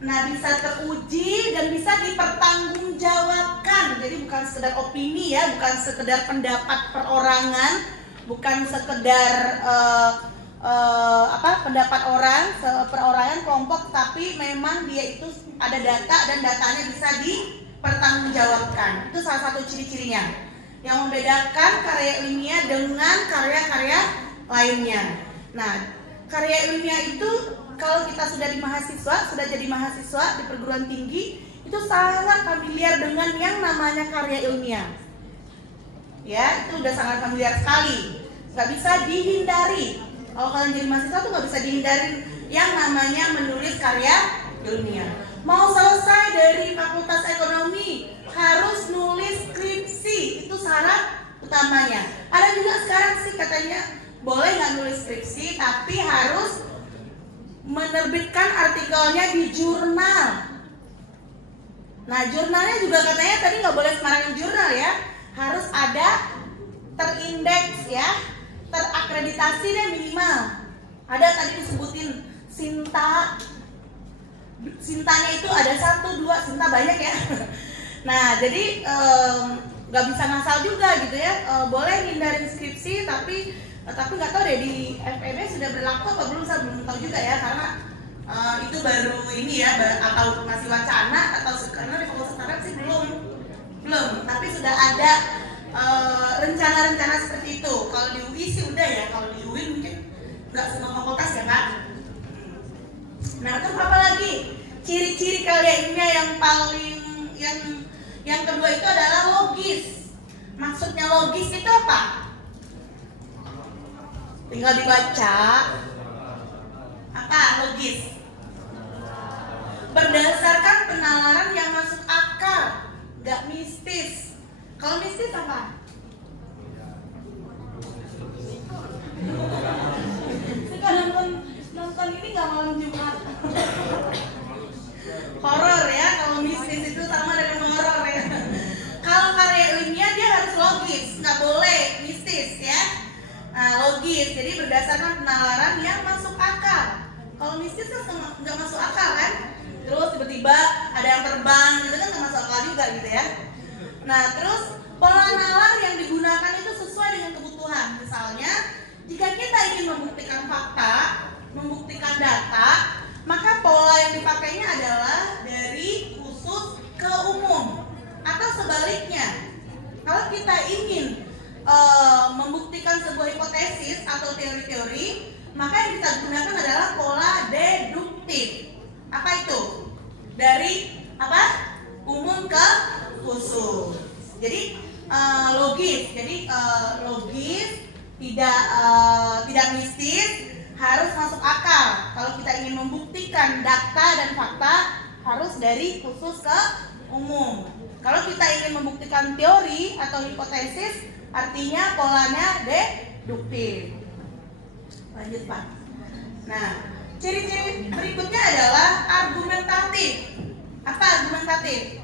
Nah, bisa teruji dan bisa dipertanggungjawabkan. Jadi bukan sekedar opini ya, bukan sekedar pendapat perorangan, bukan sekedar pendapat orang, perorangan kelompok, tapi memang dia itu ada data dan datanya bisa dipertanggungjawabkan. Itu salah satu ciri-cirinya yang membedakan karya ilmiah dengan karya-karya lainnya. Nah, karya ilmiah itu kalau kita sudah jadi mahasiswa di perguruan tinggi, itu sangat familiar dengan yang namanya karya ilmiah. Ya, itu udah sangat familiar sekali, nggak bisa dihindari. Kalau kalian jadi mahasiswa tuh nggak bisa dihindari yang namanya menulis karya ilmiah. Mau selesai dari fakultas ekonomi harus nulis skripsi, itu syarat utamanya. Ada juga sekarang sih katanya boleh nggak nulis skripsi, tapi harus menerbitkan artikelnya di jurnal. Nah, jurnalnya juga katanya tadi nggak boleh sembarangan jurnal ya, harus ada terindeks ya, terakreditasi deh minimal. Ada tadi disebutin Sintanya itu ada 1, 2, Sinta banyak ya. Nah, jadi nggak bisa ngasal juga gitu ya. Boleh hindarin skripsi, tapi nggak tahu deh di FEB sudah berlaku apa belum, saya belum tahu juga ya, karena itu baru ini ya, atau masih wacana atau karena di fakultas sekarang sih belum, tapi sudah ada rencana-rencana seperti itu. Kalau di UI sih udah ya, kalau di UI mungkin nggak semua fakultas ya Pak. Nah, terus apa lagi? Ciri-ciri karya ilmiah yang paling yang kedua itu adalah logis. Maksudnya logis itu apa? Tinggal dibaca. Apa logis? Berdasarkan penalaran yang masuk akal, nggak mistis. Kalau mistis apa? Sekarang nonton ini nggak malam Jumat. Horor ya, kalau mistis itu sama dengan horor ya. Kalau karya ilmiah dia harus logis, nggak boleh mistis ya. Nah, logis, jadi berdasarkan penalaran yang masuk akal. Kalau mistis kan nggak masuk akal kan? Terus tiba-tiba ada yang terbang, gitu kan nggak masuk akal juga gitu ya. Nah, terus pola nalar yang digunakan itu sesuai dengan kebutuhan. Misalnya, jika kita ingin membuktikan fakta, membuktikan data, maka pola yang dipakainya adalah dari khusus ke umum. Atau sebaliknya, kalau kita ingin membuktikan sebuah hipotesis atau teori-teori, maka yang kita gunakan adalah pola deduktif. Apa itu? Dari apa? Umum ke khusus. Jadi logis. Jadi logis, tidak mistis, harus masuk akal. Kalau kita ingin membuktikan data dan fakta, harus dari khusus ke umum. Kalau kita ingin membuktikan teori atau hipotesis, artinya polanya deduktif. Lanjut Pak. Nah, ciri-ciri berikutnya adalah argumentatif. Apa argumentatif?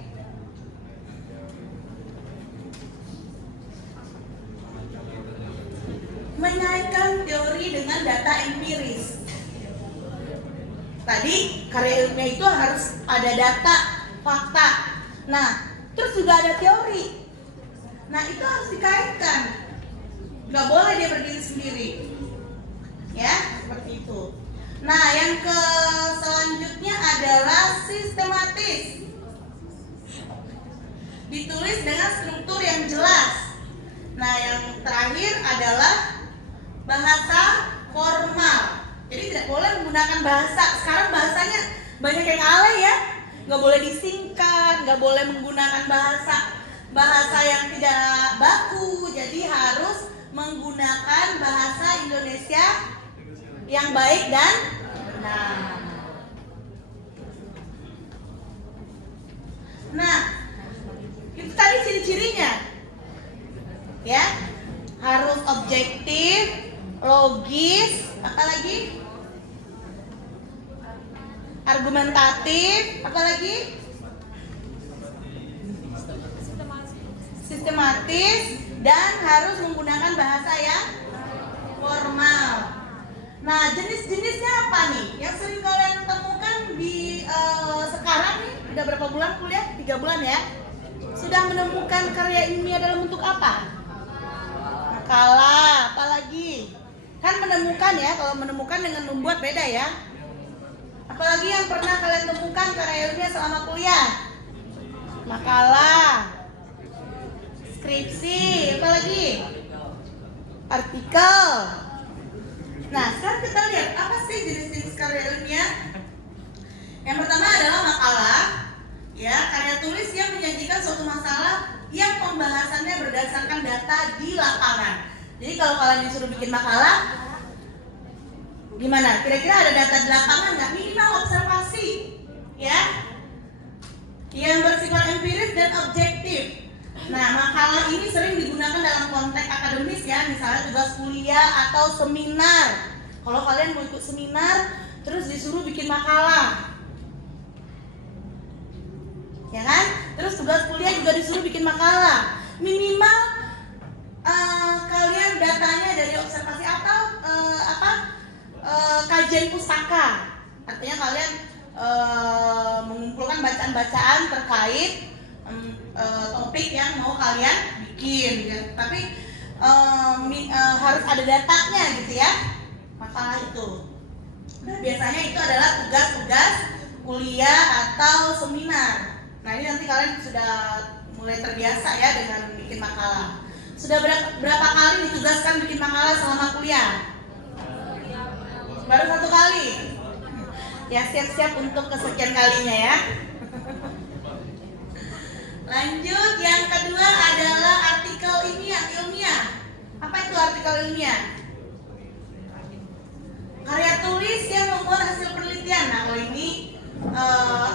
Mengaitkan teori dengan data empiris. Tadi karya ilmiah itu harus ada data, fakta. Nah, terus juga ada teori. Nah, itu harus dikaitkan. Gak boleh dia berdiri sendiri. Ya, seperti itu. Nah, yang selanjutnya adalah sistematis. Ditulis dengan struktur yang jelas. Nah, yang terakhir adalah bahasa formal. Jadi tidak boleh menggunakan bahasa. Sekarang bahasanya banyak yang alay ya. Nggak boleh disingkat, nggak boleh menggunakan bahasa yang tidak baku. Jadi harus menggunakan bahasa Indonesia yang baik dan benar. Nah, itu tadi ciri-cirinya. Ya, harus objektif, logis, apa lagi? Argumentatif, apa lagi? Sistematis, dan harus menggunakan bahasa yang formal. Nah, jenis-jenisnya apa nih? Yang sering kalian temukan di sekarang nih, udah berapa bulan kuliah? 3 bulan ya? Sudah menemukan karya ilmiah dalam bentuk apa? Makalah, apalagi? Kan menemukan ya, kalau menemukan dengan membuat beda ya. Apalagi yang pernah kalian temukan karya ilmiah selama kuliah? Makalah, skripsi, apalagi? Artikel. Nah, sekarang kita lihat apa sih jenis-jenis karya ilmiah. Yang pertama adalah makalah, ya, karya tulis yang menyajikan suatu masalah yang pembahasannya berdasarkan data di lapangan. Jadi kalau kalian disuruh bikin makalah, gimana? Kira-kira ada data di lapangan nggak? Minimal observasi, ya, yang bersifat empiris dan objektif. Nah, makalah ini sering digunakan dalam konteks akademis ya, misalnya tugas kuliah atau seminar. Kalau kalian mau ikut seminar, terus disuruh bikin makalah, ya kan? Terus tugas kuliah juga disuruh bikin makalah. Minimal kalian datanya dari observasi atau kajian pustaka. Artinya kalian mengumpulkan bacaan-bacaan terkait topik yang mau kalian bikin ya. Tapi harus ada datanya gitu ya, makalah itu. Nah, biasanya itu adalah tugas-tugas kuliah atau seminar. Nah, ini nanti kalian sudah mulai terbiasa ya dengan bikin makalah. Sudah berapa kali ditugaskan bikin makalah selama kuliah? Baru 1 kali. Ya, siap-siap untuk kesekian kalinya ya. Lanjut, yang kedua adalah artikel ilmiah. Apa itu artikel ilmiah? Karya tulis yang membuat hasil penelitian. Nah, kalau ini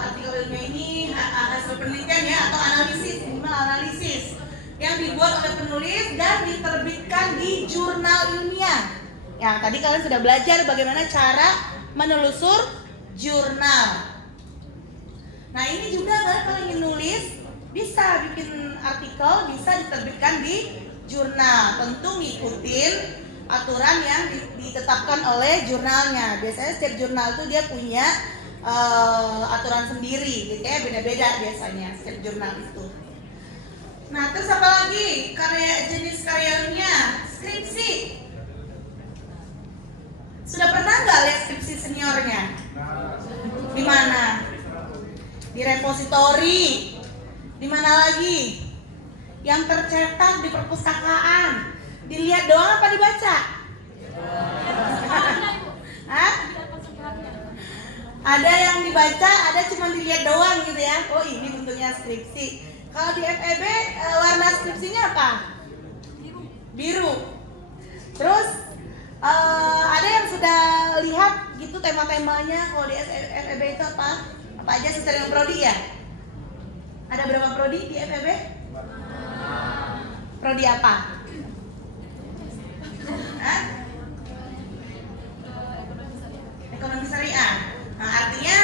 artikel ilmiah ini hasil penelitian ya, atau analisis, minimal analisis yang dibuat oleh penulis dan diterbitkan di jurnal ilmiah. Ya, tadi kalian sudah belajar bagaimana cara menelusur jurnal. Nah, ini juga kalau ingin nulis, bisa bikin artikel, bisa diterbitkan di jurnal. Tentu ngikutin aturan yang ditetapkan oleh jurnalnya. Biasanya setiap jurnal tuh dia punya aturan sendiri, gitu ya, beda-beda biasanya setiap jurnal itu. Nah, terus apa lagi? Jenis karya ilmiah, skripsi. Sudah pernah nggak lihat skripsi seniornya? Di mana? Di repositori. Di mana lagi? Yang tercetak di perpustakaan. Dilihat doang apa dibaca? Hah? Ada yang dibaca, ada cuma dilihat doang gitu ya. Oh, ini bentuknya skripsi. Kalau di FEB warna skripsinya apa? Biru. Terus ada yang sudah lihat gitu tema-temanya. Kalau di FEB itu apa? Apa aja secara prodi ya? Ada berapa prodi di FEB? Prodi apa? Hah? Ekonomi syariah. Nah, artinya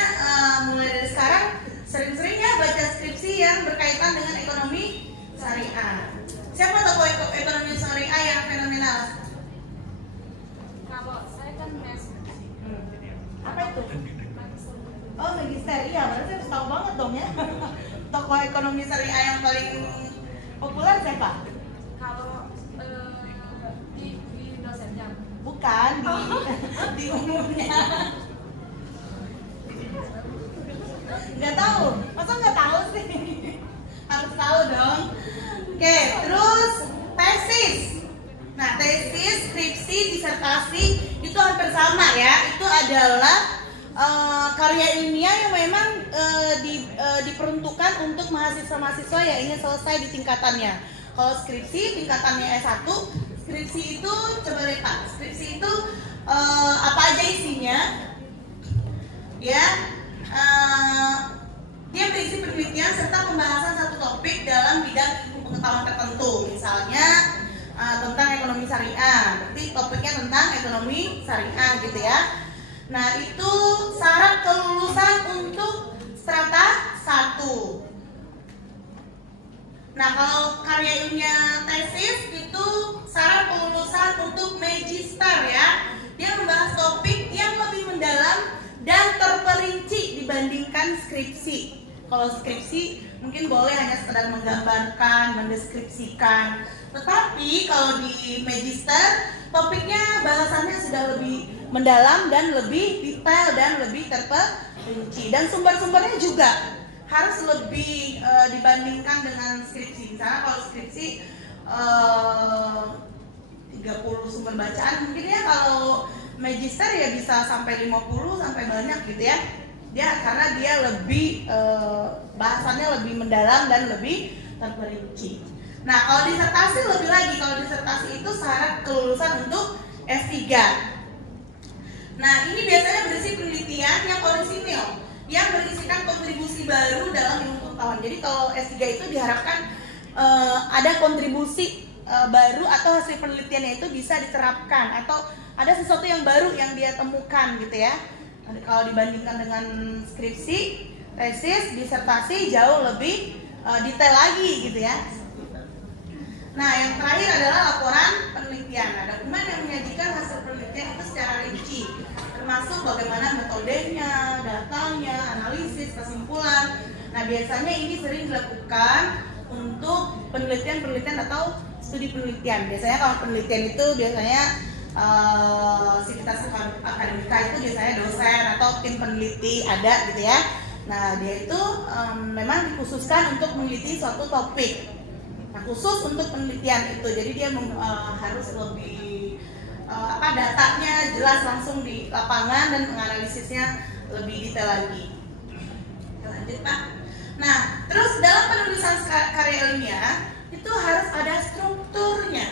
mulai dari sekarang sering-seringnya baca skripsi yang berkaitan dengan ekonomi syariah. Siapa tokoh ekonomi syariah yang fenomenal? Kalau saya kan mes. Apa itu? Oh, magister. Iya, berarti harus tahu banget dong ya. Tokoh ekonomi syariah yang paling populer siapa? Kalau di dosennya. Bukan di umumnya. Nggak tahu, masa nggak tahu sih? Harus tahu dong. Oke, terus tesis. Nah, tesis, skripsi, disertasi itu hampir sama ya. Itu adalah karya ilmiah yang memang diperuntukkan untuk mahasiswa-mahasiswa yang ingin selesai di tingkatannya. Kalau skripsi tingkatannya S1, skripsi itu coba lihat Pak. Skripsi itu apa aja isinya? Ya. Dia berisi penelitian serta pembahasan satu topik dalam bidang ilmu pengetahuan tertentu. Misalnya tentang ekonomi syariah, berarti topiknya tentang ekonomi syariah gitu ya. Nah, itu syarat kelulusan untuk strata 1. Nah, kalau karya ilmiah tesis itu syarat kelulusan untuk magister ya. Dia membahas topik yang lebih mendalam dan terperinci dibandingkan skripsi. Kalau skripsi mungkin boleh hanya sekedar menggambarkan, mendeskripsikan. Tetapi kalau di magister topiknya bahasannya sudah lebih mendalam dan lebih detail dan lebih terperinci. Dan sumber-sumbernya juga harus lebih dibandingkan dengan skripsi. Misalnya kalau skripsi 30 sumber bacaan, mungkin ya kalau magister ya bisa sampai 50 sampai banyak gitu ya. Karena dia lebih bahasannya lebih mendalam dan lebih terperinci. Nah, kalau disertasi lebih lagi. Kalau disertasi itu syarat kelulusan untuk S3. Nah, ini biasanya berisi penelitian yang orisinil, yang berisikan kontribusi baru dalam ilmu pengetahuan. Jadi kalau S3 itu diharapkan ada kontribusi baru atau hasil penelitiannya itu bisa diterapkan atau ada sesuatu yang baru yang dia temukan gitu ya. Kalau dibandingkan dengan skripsi, tesis, disertasi jauh lebih detail lagi gitu ya. Nah, yang terakhir adalah laporan penelitian. Nah, dokumen yang menyajikan hasil penelitian itu secara rinci, termasuk bagaimana metodenya, datanya, analisis, kesimpulan. Nah, biasanya ini sering dilakukan untuk penelitian-penelitian atau studi penelitian. Biasanya kalau penelitian itu biasanya sivitas akademika itu biasanya dosen atau tim peneliti ada gitu ya. Nah, dia itu memang dikhususkan untuk meneliti suatu topik. Nah, khusus untuk penelitian itu, jadi dia harus lebih datanya jelas langsung di lapangan dan menganalisisnya lebih detail lagi. Lanjut Pak. Nah, terus dalam penulisan karya ilmiah itu harus ada strukturnya.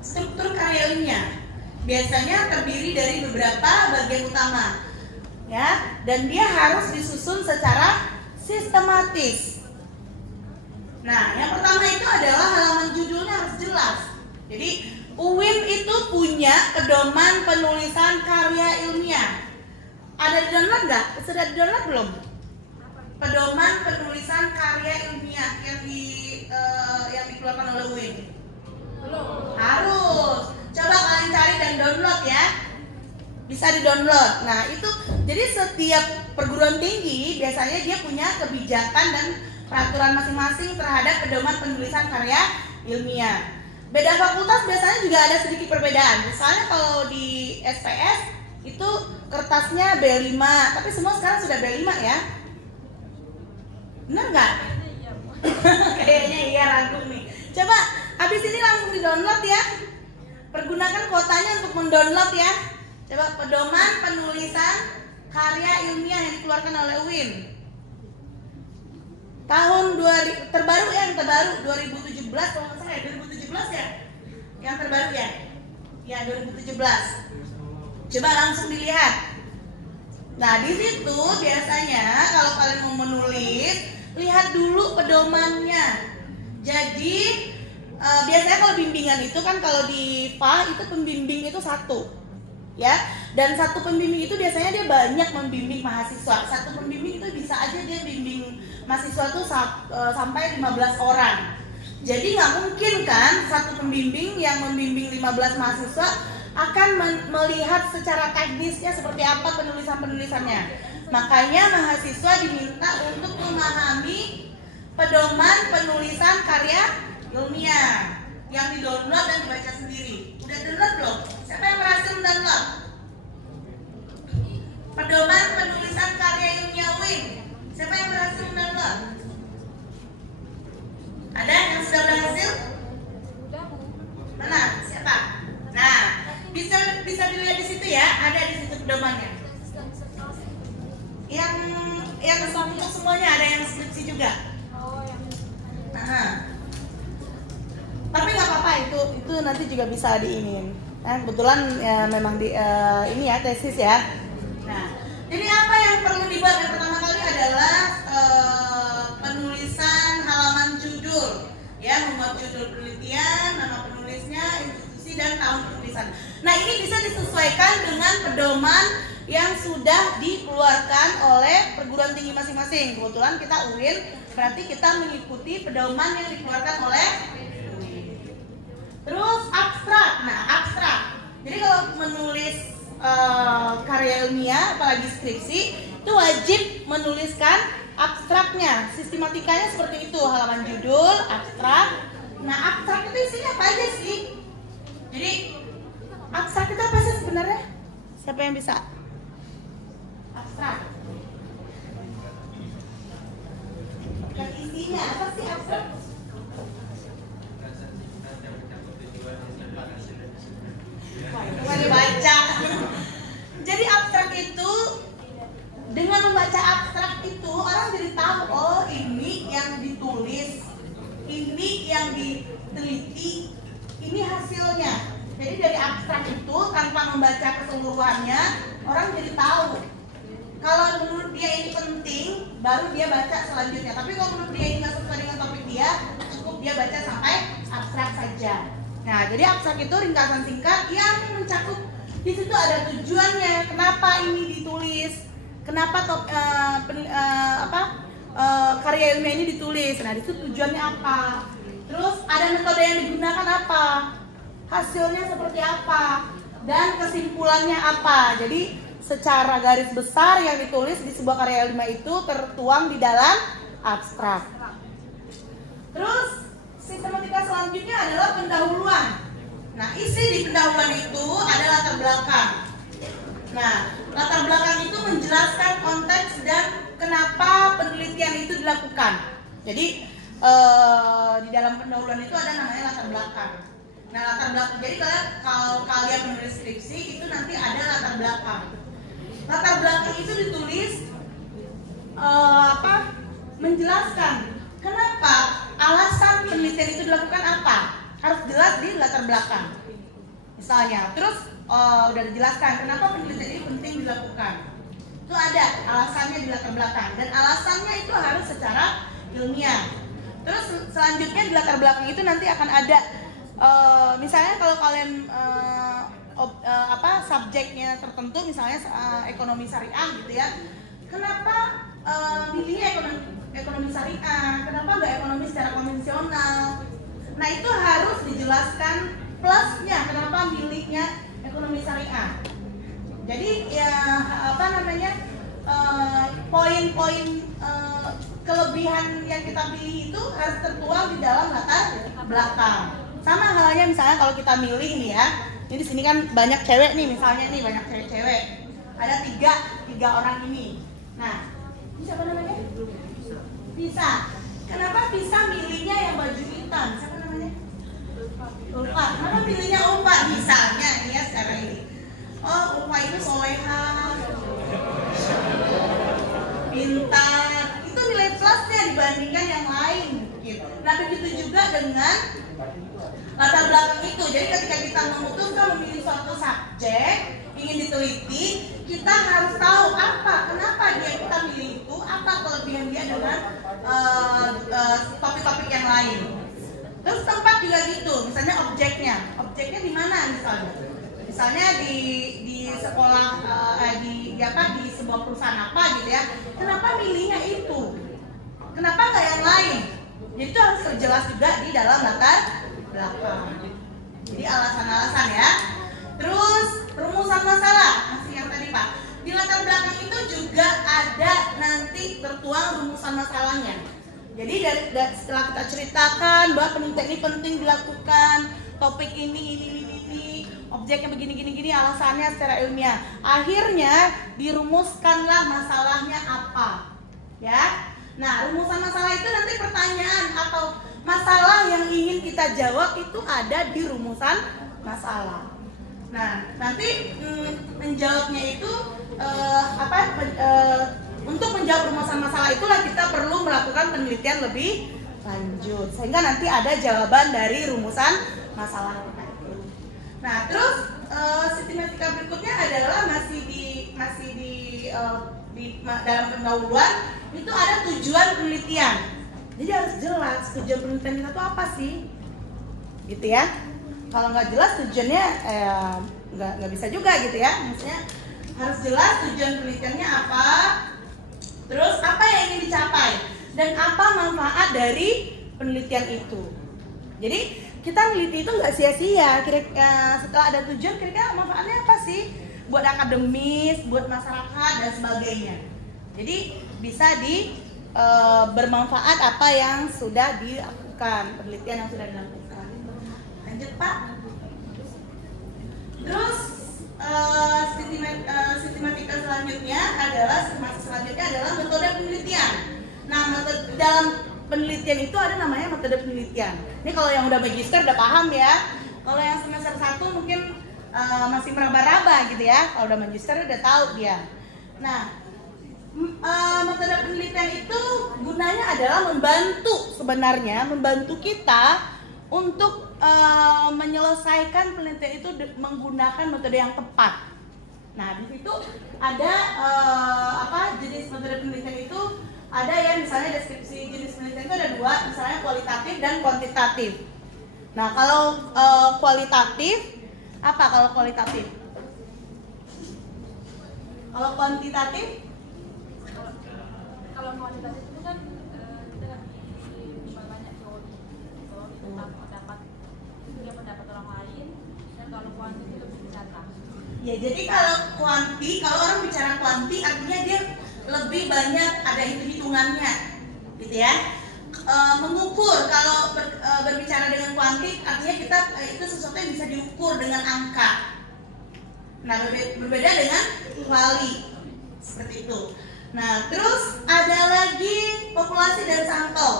Struktur karya ilmiah biasanya terdiri dari beberapa bagian utama, ya, dan dia harus disusun secara sistematis. Nah, yang pertama itu adalah halaman judulnya harus jelas. Jadi UIN itu punya pedoman penulisan karya ilmiah. Ada di download nggak? Sudah di download belum? Pedoman penulisan karya ilmiah yang dikeluarkan oleh UIN. Belum. Harus. Coba kalian cari bisa di-download. Nah, itu jadi setiap perguruan tinggi biasanya dia punya kebijakan dan peraturan masing-masing terhadap pedoman penulisan karya ilmiah. Beda fakultas biasanya juga ada sedikit perbedaan. Misalnya kalau di SPS itu kertasnya B5, tapi semua sekarang sudah B5 ya. Bener nggak? Kayaknya iya, rangkum nih. Coba habis ini langsung di-download ya. Pergunakan kuotanya untuk mendownload ya. Coba pedoman penulisan karya ilmiah yang dikeluarkan oleh UIN. Tahun terbaru ya, yang terbaru 2017 kalau nggak salah ya, 2017 ya. Yang terbaru ya. Ya 2017. Coba langsung dilihat. Nah, di situ biasanya kalau kalian mau menulis, lihat dulu pedomannya. Jadi biasanya kalau bimbingan itu kan kalau di FA itu pembimbing itu satu, ya. Dan satu pembimbing itu biasanya dia banyak membimbing mahasiswa. Satu pembimbing itu bisa aja dia bimbing mahasiswa tuh sampai 15 orang. Jadi nggak mungkin kan satu pembimbing yang membimbing 15 mahasiswa akan melihat secara teknisnya seperti apa penulisannya. Makanya mahasiswa diminta untuk memahami pedoman penulisan karya ilmiah yang di-download dan dibaca sendiri. Udah download belum? Siapa yang berhasil mendownload? Pedoman penulisan karya ilmiah UIN. Siapa yang berhasil mendownload? Ada yang sudah berhasil? Mana? Siapa? Nah, bisa dilihat di situ ya, ada di situ pedomannya. Yang untuk semuanya ada yang skripsi juga. Nah, tapi nggak apa-apa itu nanti juga bisa diinin. Nah, kebetulan ya, memang di ini ya tesis ya. Nah, jadi apa yang perlu dibuat yang pertama kali adalah penulisan halaman judul, ya, membuat judul penelitian, nama penulisnya, institusi dan tahun penulisan. Nah, ini bisa disesuaikan dengan pedoman yang sudah dikeluarkan oleh perguruan tinggi masing-masing. Kebetulan kita UIN, berarti kita mengikuti pedoman yang dikeluarkan oleh UIN. Terus abstrak. Nah, abstrak. Jadi kalau menulis karya ilmiah, apalagi skripsi, itu wajib menuliskan abstraknya. Sistematikanya seperti itu, halaman judul, abstrak. Nah, abstrak itu isinya apa aja sih? Jadi abstrak itu apa sih sebenarnya? Siapa yang bisa? Abstrak. Dan isinya apa sih abstrak? Cuma dibaca. Jadi abstrak itu, dengan membaca abstrak itu orang jadi tahu, oh ini yang ditulis, ini yang diteliti, ini hasilnya. Jadi dari abstrak itu tanpa membaca keseluruhannya orang jadi tahu. Kalau menurut dia ini penting, baru dia baca selanjutnya. Tapi kalau menurut dia ini nggak sesuai dengan topik dia, cukup dia baca sampai abstrak saja. Nah, jadi abstrak itu ringkasan singkat yang mencakup, di situ ada tujuannya, kenapa ini ditulis, kenapa karya ilmiah ini ditulis. Nah, di situ tujuannya apa, terus ada metode yang digunakan apa, hasilnya seperti apa, dan kesimpulannya apa. Jadi secara garis besar yang ditulis di sebuah karya ilmiah itu tertuang di dalam abstrak. Terus sistematika selanjutnya adalah pendahuluan. Nah, isi di pendahuluan itu adalah latar belakang. Nah, latar belakang itu menjelaskan konteks dan kenapa penelitian itu dilakukan. Jadi di dalam pendahuluan itu ada namanya latar belakang. Nah, latar belakang. Jadi kalau kalian menulis skripsi itu nanti ada latar belakang. Latar belakang itu ditulis menjelaskan kenapa alasan penelitian itu dilakukan apa, harus jelas di latar belakang. Misalnya, terus udah dijelaskan kenapa penelitian ini penting dilakukan. Itu ada alasannya di latar belakang dan alasannya itu harus secara ilmiah. Terus selanjutnya di latar belakang itu nanti akan ada misalnya kalau kalian subjeknya tertentu, misalnya ekonomi syariah gitu ya. Kenapa milihnya ekonomi syariah? Kenapa nggak ekonomi secara konvensional? Nah, itu harus dijelaskan plusnya kenapa milihnya ekonomi syariah. Jadi ya apa namanya poin-poin kelebihan yang kita pilih itu harus tertuang di dalam latar belakang. Sama halnya misalnya kalau kita milih nih ya, ini di sini kan banyak cewek nih misalnya nih banyak cewek-cewek. Ada tiga orang ini. Nah, ini siapa namanya? Pisa. Kenapa Pisa milihnya yang baju hitam? Siapa namanya? Ulfa. Kenapa pilihnya Ulfa? Misalnya nih ya sekarang ini. Oh, Ulfa itu soleha, pintar. Itu nilai plusnya dibandingkan yang lain. Gitu. Nah begitu juga dengan latar belakang itu. Jadi ketika kita memutuskan memilih suatu subjek ingin diteliti, kita harus tahu kenapa dia kita milih itu, apa kelebihan dia dengan topik-topik yang lain. Terus tempat juga gitu, misalnya objeknya di mana misalnya di sekolah di sebuah perusahaan apa gitu ya. Kenapa milihnya itu? Kenapa nggak yang lain? Jadi itu harus terjelas juga di dalam latar belakang. Jadi alasan-alasan ya. Terus rumusan masalah, masih yang tadi Pak. Di latar belakang itu juga ada nanti tertuang rumusan masalahnya. Jadi setelah kita ceritakan bahwa penelitian ini penting dilakukan, topik ini, objeknya begini, alasannya secara ilmiah. Akhirnya dirumuskanlah masalahnya apa, ya. Nah, rumusan masalah itu nanti pertanyaan atau masalah yang ingin kita jawab itu ada di rumusan masalah. Nah, nanti menjawabnya itu untuk menjawab rumusan masalah itulah kita perlu melakukan penelitian lebih lanjut sehingga nanti ada jawaban dari rumusan masalah. Nah, terus sistematika berikutnya adalah masih di dalam pendahuluan itu ada tujuan penelitian. Jadi harus jelas tujuan penelitian kita itu apa sih, gitu ya. Kalau nggak jelas tujuannya nggak bisa juga gitu ya. Maksudnya harus jelas tujuan penelitiannya apa, terus apa yang ingin dicapai dan apa manfaat dari penelitian itu. Jadi kita meneliti itu nggak sia-sia. Setelah ada tujuan, kira-kira manfaatnya apa sih? Buat akademis, buat masyarakat dan sebagainya. Jadi bisa bermanfaat apa yang sudah dilakukan, penelitian yang sudah dilakukan. Lanjut Pak. Terus sistematika selanjutnya adalah metode penelitian. Nah, dalam penelitian itu ada namanya metode penelitian. Ini kalau yang udah magister udah paham ya. Kalau yang semester 1 mungkin masih meraba-raba gitu ya. Kalau udah magister udah tahu dia. Nah, metode penelitian itu gunanya adalah membantu kita untuk menyelesaikan penelitian itu menggunakan metode yang tepat. Nah, di situ ada jenis metode penelitian itu ada ya, misalnya deskripsi jenis penelitian itu ada dua, misalnya kualitatif dan kuantitatif. Nah, kalau kualitatif apa kalau kualitatif? Kalau kuantitatif? Kalau kuantitatif itu kan kita banyak teori tentang pendapat orang lain, dan kalau kuanti itu lebih data. Ya, jadi kalau orang bicara kuanti artinya dia lebih banyak ada hitung-hitungannya, gitu ya. Mengukur, kalau berbicara dengan kuanti artinya kita itu sesuatu yang bisa diukur dengan angka. Nah, berbeda dengan kuali seperti itu. Nah, terus ada lagi populasi dan sampel.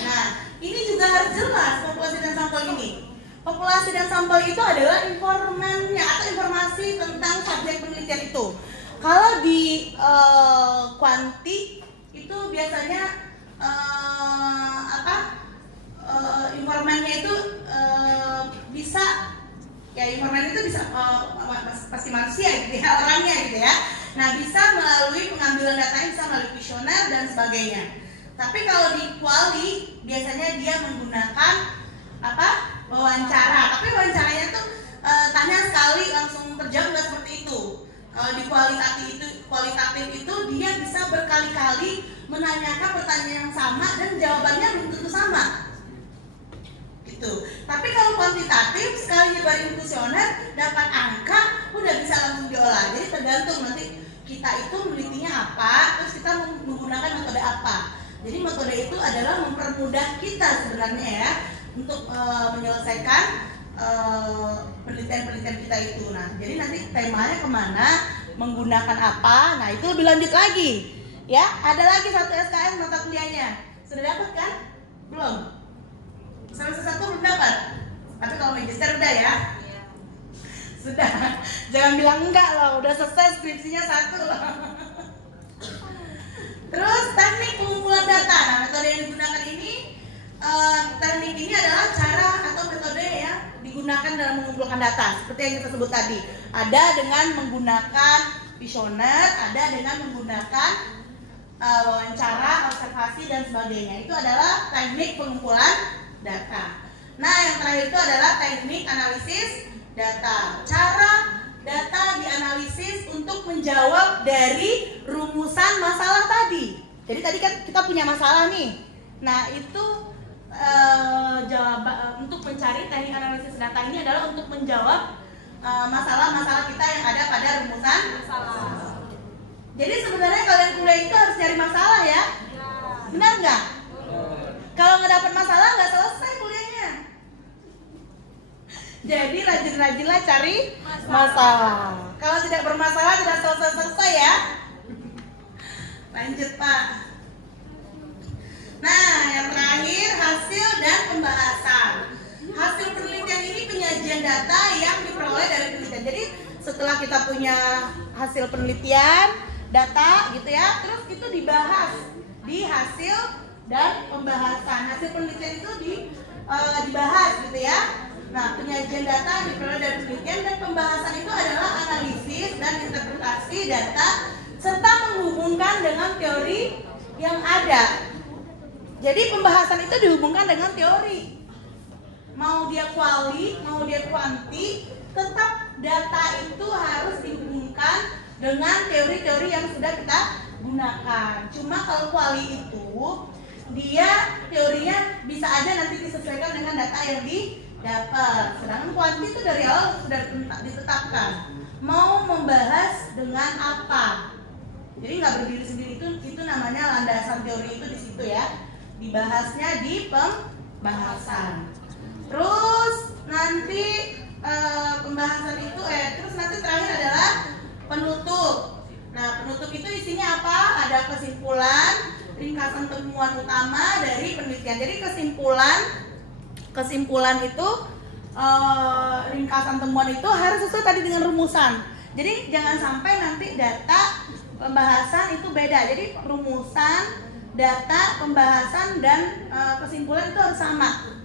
Nah, ini juga harus jelas populasi dan sampel ini. Populasi dan sampel itu adalah informannya atau informasi tentang subjek penelitian itu. Kalau di kuanti itu biasanya informannya itu bisa ya, informan itu bisa pasti manusia gitu ya, orangnya gitu ya. Nah, bisa melalui pengambilan datanya, bisa melalui kuesioner dan sebagainya. Tapi kalau di kuali biasanya dia menggunakan wawancara. Tapi wawancaranya tuh tanya sekali langsung terjawab, nggak seperti itu. Kalau di kualitatif itu dia bisa berkali-kali menanyakan pertanyaan yang sama dan jawabannya belum tentu sama. gitu. Tapi kalau kuantitatif sekali nyebarin kuesioner dapat angka udah bisa langsung diolah. Jadi tergantung nanti kita itu menelitinya apa, terus kita menggunakan metode apa. Jadi metode itu adalah mempermudah kita sebenarnya ya untuk menyelesaikan penelitian-penelitian kita itu. Nah, jadi nanti temanya kemana, menggunakan apa, nah itu lebih lanjut lagi. Ya, ada lagi satu SKS mata kuliahnya. Sudah dapat kan? Belum? Semester 1 belum dapat? Tapi kalau magister udah ya? Iya. Sudah. Jangan bilang enggak loh, udah selesai skripsinya 1 loh. Terus teknik pengumpulan data. Nah, metode yang digunakan ini teknik ini adalah cara atau metode yang digunakan dalam mengumpulkan data. Seperti yang kita sebut tadi. Ada dengan menggunakan visioner, ada dengan menggunakan wawancara, observasi dan sebagainya. Itu adalah teknik pengumpulan data. Nah, yang terakhir itu adalah teknik analisis data. Cara data dianalisis untuk menjawab dari rumusan masalah tadi. Jadi tadi kan kita punya masalah nih. Nah, itu untuk mencari teknik analisis data ini adalah untuk menjawab masalah-masalah kita yang ada pada rumusan masalah. Jadi sebenarnya kalian kuliah itu harus nyari masalah ya, benar nggak? Kalau nggak dapat masalah nggak selesai kuliahnya. Jadi rajin-rajinlah cari masalah. Kalau tidak bermasalah tidak selesai ya. Lanjut Pak. Nah, yang terakhir hasil dan pembahasan. Hasil penelitian ini penyajian data yang diperoleh dari penelitian. Jadi setelah kita punya hasil penelitian, data gitu ya, terus itu dibahas di hasil dan pembahasan. Hasil penelitian itu dibahas gitu ya. Nah, penyajian data diperoleh dari penelitian dan pembahasan itu adalah analisis dan interpretasi data serta menghubungkan dengan teori yang ada. Jadi pembahasan itu dihubungkan dengan teori. Mau dia kuali, mau dia kuanti, tetap data itu harus dihubungkan dengan teori-teori yang sudah kita gunakan. Cuma kalau kuali itu dia teorinya bisa aja nanti disesuaikan dengan data yang didapat. Sedangkan kuanti itu dari awal sudah ditetapkan. Mau membahas dengan apa? Jadi nggak berdiri sendiri, itu namanya landasan teori itu di situ ya. Dibahasnya di pembahasan. Terus nanti pembahasan itu terus nanti terakhir adalah penutup. Nah, penutup itu isinya apa? Ada kesimpulan, ringkasan temuan utama dari penelitian. Jadi kesimpulan itu ringkasan temuan itu harus sesuai tadi dengan rumusan. Jadi jangan sampai nanti data pembahasan itu beda. Jadi rumusan, data, pembahasan dan kesimpulan itu harus sama.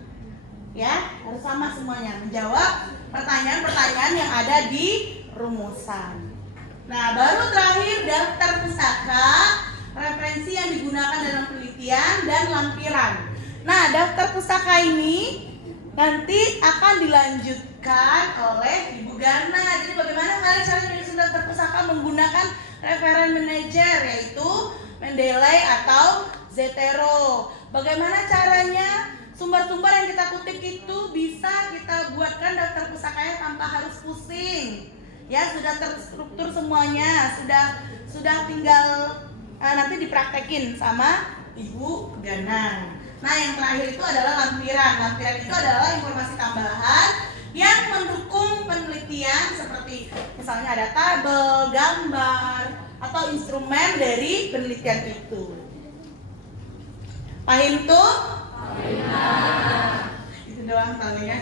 Ya, harus sama semuanya, menjawab pertanyaan-pertanyaan yang ada di rumusan. Nah, baru terakhir daftar pustaka, referensi yang digunakan dalam penelitian dan lampiran. Nah, daftar pustaka ini nanti akan dilanjutkan oleh Ibu Gana. Jadi bagaimana kalian cara menyusun daftar pustaka menggunakan referen manager, yaitu Mendeley atau Zotero. Bagaimana caranya? Sumber-sumber yang kita kutip itu bisa kita buatkan daftar pustakanya tanpa harus pusing. Ya, sudah terstruktur semuanya, sudah tinggal nanti dipraktekin sama Ibu Gana. Nah, yang terakhir itu adalah lampiran. Lampiran itu adalah informasi tambahan yang mendukung penelitian, seperti misalnya ada tabel, gambar, atau instrumen dari penelitian itu. Paham tuh? Itu doang tahunya.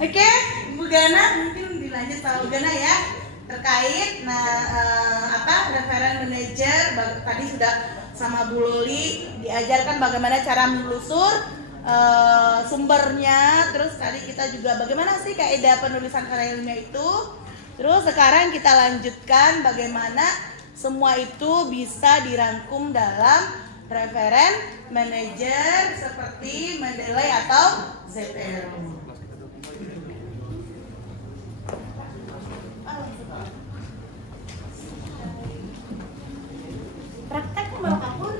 Oke, Ibu Gana mungkin dilanjut sama Ibu Gana ya, terkait referen manager. Tadi sudah sama Bu Luli diajarkan bagaimana cara menelusur sumbernya. Terus tadi kita juga bagaimana sih kaidah penulisan karya ilmiah itu. Terus sekarang kita lanjutkan bagaimana semua itu bisa dirangkum dalam referen manager seperti Mendeley atau Zotero. Praktek malah kabur.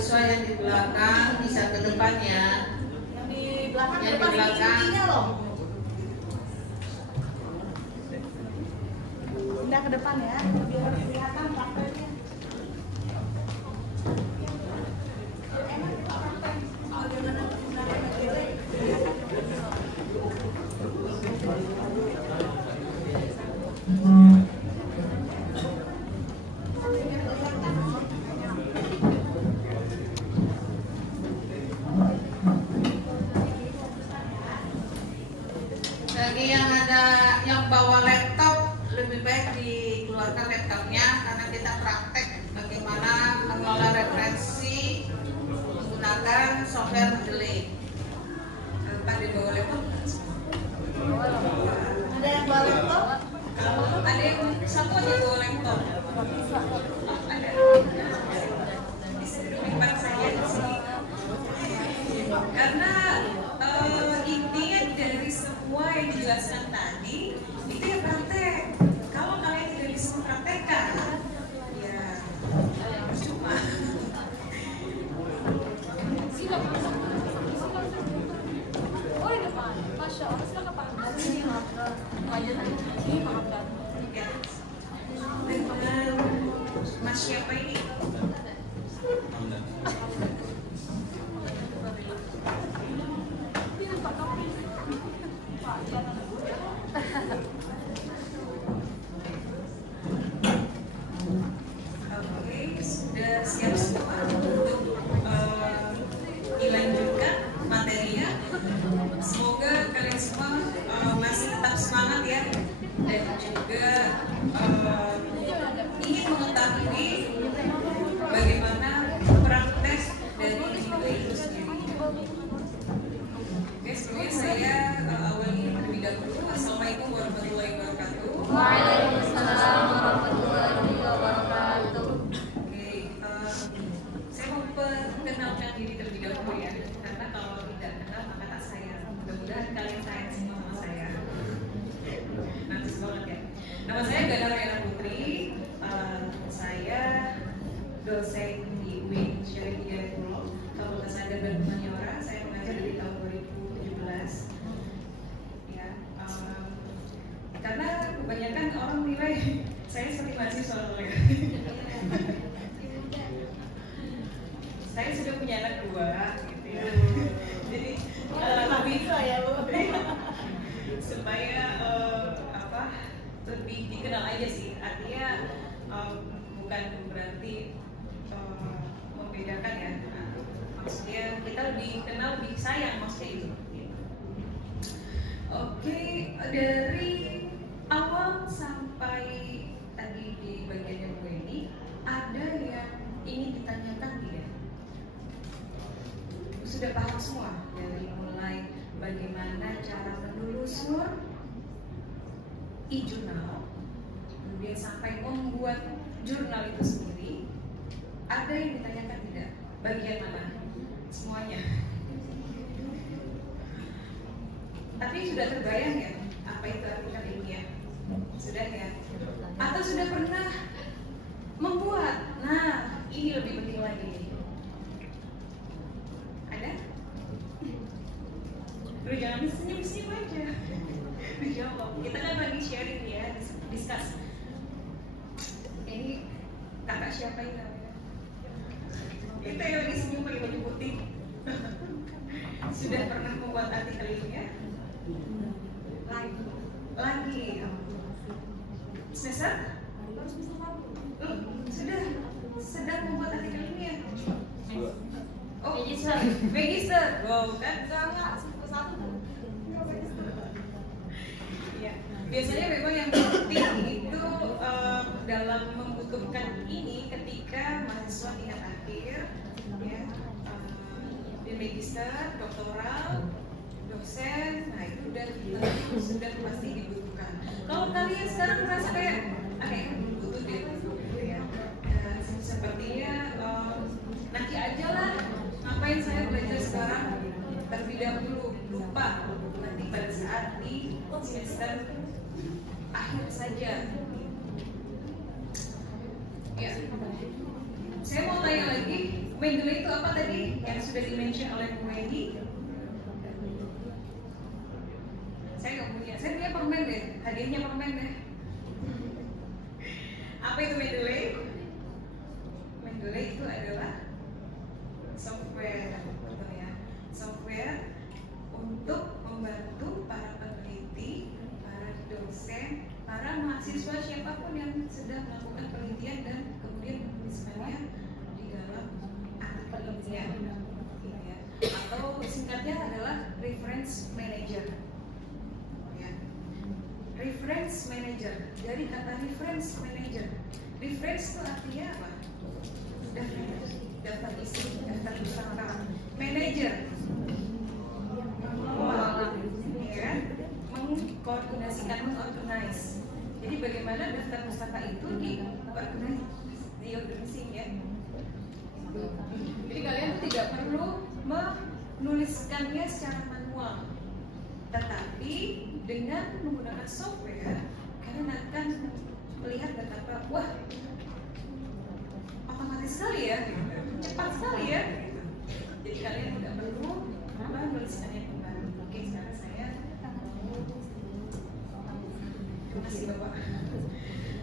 mahasiswa yang di belakang bisa ke depan ya. Yang di belakang, Yang di depan belakang. intinya loh. Pindah ke depan ya, biar kelihatan prakteknya. Enak kita praktek. Bagaimana menggunakan material. Bagi yang ada yang bawa laptop, lebih baik dikeluarkan laptopnya karena kita praktek bagaimana mengelola referensi menggunakan software Mendeley. Pak dibawa laptop? Ada yang bawa laptop? Ada yang satu aja bawa laptop. Ada. Bisa duduk di depan saya di sini. Karena intinya dari semua yang dijelaskan tadi itu ya praktek. Kalau kalian tidak bisa mempraktekkan, ya percuma. Silakan. Oh, di depan. Masya Allah, silakan Pak. Sini, maaf. Aja ini maaf kan. Ya. Dengan Mas siapa ini? Iya, Pak, kamu. Pak, silakan. Oke, sudah siap semua untuk dilanjutkan materinya. Semoga kalian semua masih tetap semangat ya, dan juga ingin mengetahui bagaimana praktek dari Mendeley itu sendiri. Oke, sebelumnya saya awali terlebih dahulu. Assalamualaikum warahmatullahi wabarakatuh. Waalaikumsalam warahmatullahi wabarakatuh. Oke, saya mau perkenalkan diri terlebih dahulu ya, karena kalau tidak kenal maka tak sayang. Mudah-mudahan kalian sayang semua sama saya. Nanti banget ya. Nama saya Gana Rayana Putri. Saya dosen di UIN Syarif Hidayatullah, Fakultas Adat dan Humaniora. Saya mengajar dari tahun 2017. Ya, karena kebanyakan orang nilai saya seperti mahasiswa soalnya. Saya sudah punya anak 2 gitu ya. Jadi lebih ya Bu. supaya lebih dikenal aja sih. Artinya bukan berarti membedakan ya. Maksudnya kita lebih kenal, lebih sayang maksudnya itu. Oke, dari awal sampai tadi di bagian yang gue ini, ada yang ingin ditanyakan tidak? Sudah paham semua dari mulai bagaimana cara menelusur e-jurnal, kemudian sampai membuat jurnal itu sendiri. Ada yang ditanyakan tidak? Bagian mana? Semuanya. Tapi sudah terbayang ya apa itu artikel ilmiah? Sudah ya? Atau sudah pernah membuat? Nah, ini lebih penting lagi nih. Ada? Lu jangan senyum-senyum aja. Dijawab. Kita kan lagi sharing ya, discuss. Ini kakak siapa ini namanya? Kita yang lagi senyum pakai baju putih. Sudah pernah membuat artikel ilmiah? Lagi. Semester? Sudah sedang membuat artikel ilmiah. Oh, magister. Wow, kan? Enggak, satu. Ya, biasanya memang yang penting itu dalam membutuhkan ini ketika mahasiswa tingkat akhir, ya, di magister, doktoral, dosen, nah itu sudah pasti dibutuhkan. Kalau kalian sekarang merasa kayak kayaknya belum butuh deh, gitu ya. Sepertinya nanti aja lah. Ngapain saya belajar sekarang? Terlebih dahulu lupa nanti pada saat di semester akhir saja. Ya, saya mau tanya lagi, Mendeley itu apa tadi yang sudah dimention oleh Bu Wendy? Saya nggak punya, saya punya permen deh, hadiahnya permen deh. Apa itu Mendeley? Mendeley itu adalah software, betul ya, software untuk membantu para peneliti, para dosen, para mahasiswa siapapun yang sedang melakukan penelitian dan kemudian menuliskannya di dalam artikel penelitian, ya. Atau singkatnya adalah reference manager. Ya. Reference manager, dari kata reference manager. Reference itu artinya apa? Daftar isi, daftar pustaka. Manager, ya, mengkoordinasikan, mengorganize. Jadi bagaimana daftar pustaka itu diorganisasi ya. Jadi kalian tidak perlu menuliskannya secara manual, tetapi dengan menggunakan software kalian akan melihat betapa wah otomatis sekali ya, cepat sekali ya. Jadi kalian tidak perlu menuliskannya kembali. Oke, sekarang saya terima kasih Bapak.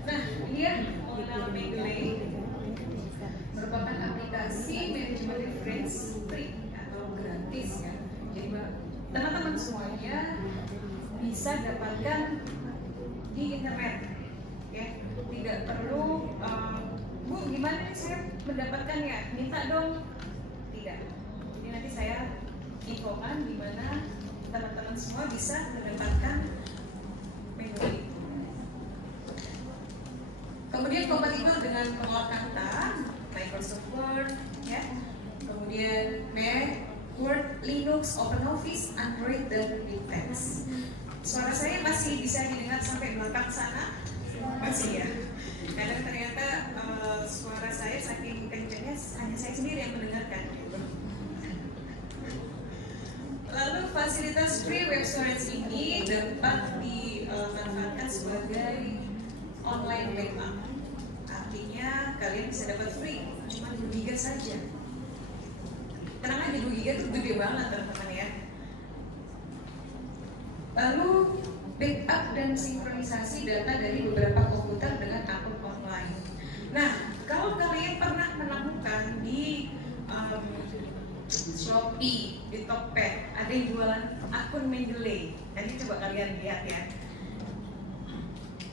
Nah, ini ya mengenal Mendeley merupakan aplikasi manajemen reference free atau gratis ya. Jadi teman-teman semuanya bisa dapatkan di internet ya. Tidak perlu Bu, gimana nih saya mendapatkannya? Minta dong. Tidak. Jadi nanti saya infokan di mana teman-teman semua bisa mendapatkan Mendeley. Kemudian kompatibel dengan pengolah kata Microsoft Word, ya. Kemudian Mac, Word, Linux, OpenOffice, Android, dan BigText. Suara saya masih bisa didengar sampai belakang sana? Masih ya. Kadang ternyata suara saya saking kencangnya hanya saya sendiri yang mendengarkan. Lalu fasilitas free web storage ini dapat dimanfaatkan sebagai online backup. Artinya kalian bisa dapat free cuma 2 GB saja. Tenang aja, 2 GB itu gede banget teman-teman ya. Lalu backup dan sinkronisasi data dari beberapa komputer dengan akun online. Nah, kalau kalian pernah menemukan di Shopee, di Tokped ada yang jualan akun Mendeley. Nanti coba kalian lihat ya.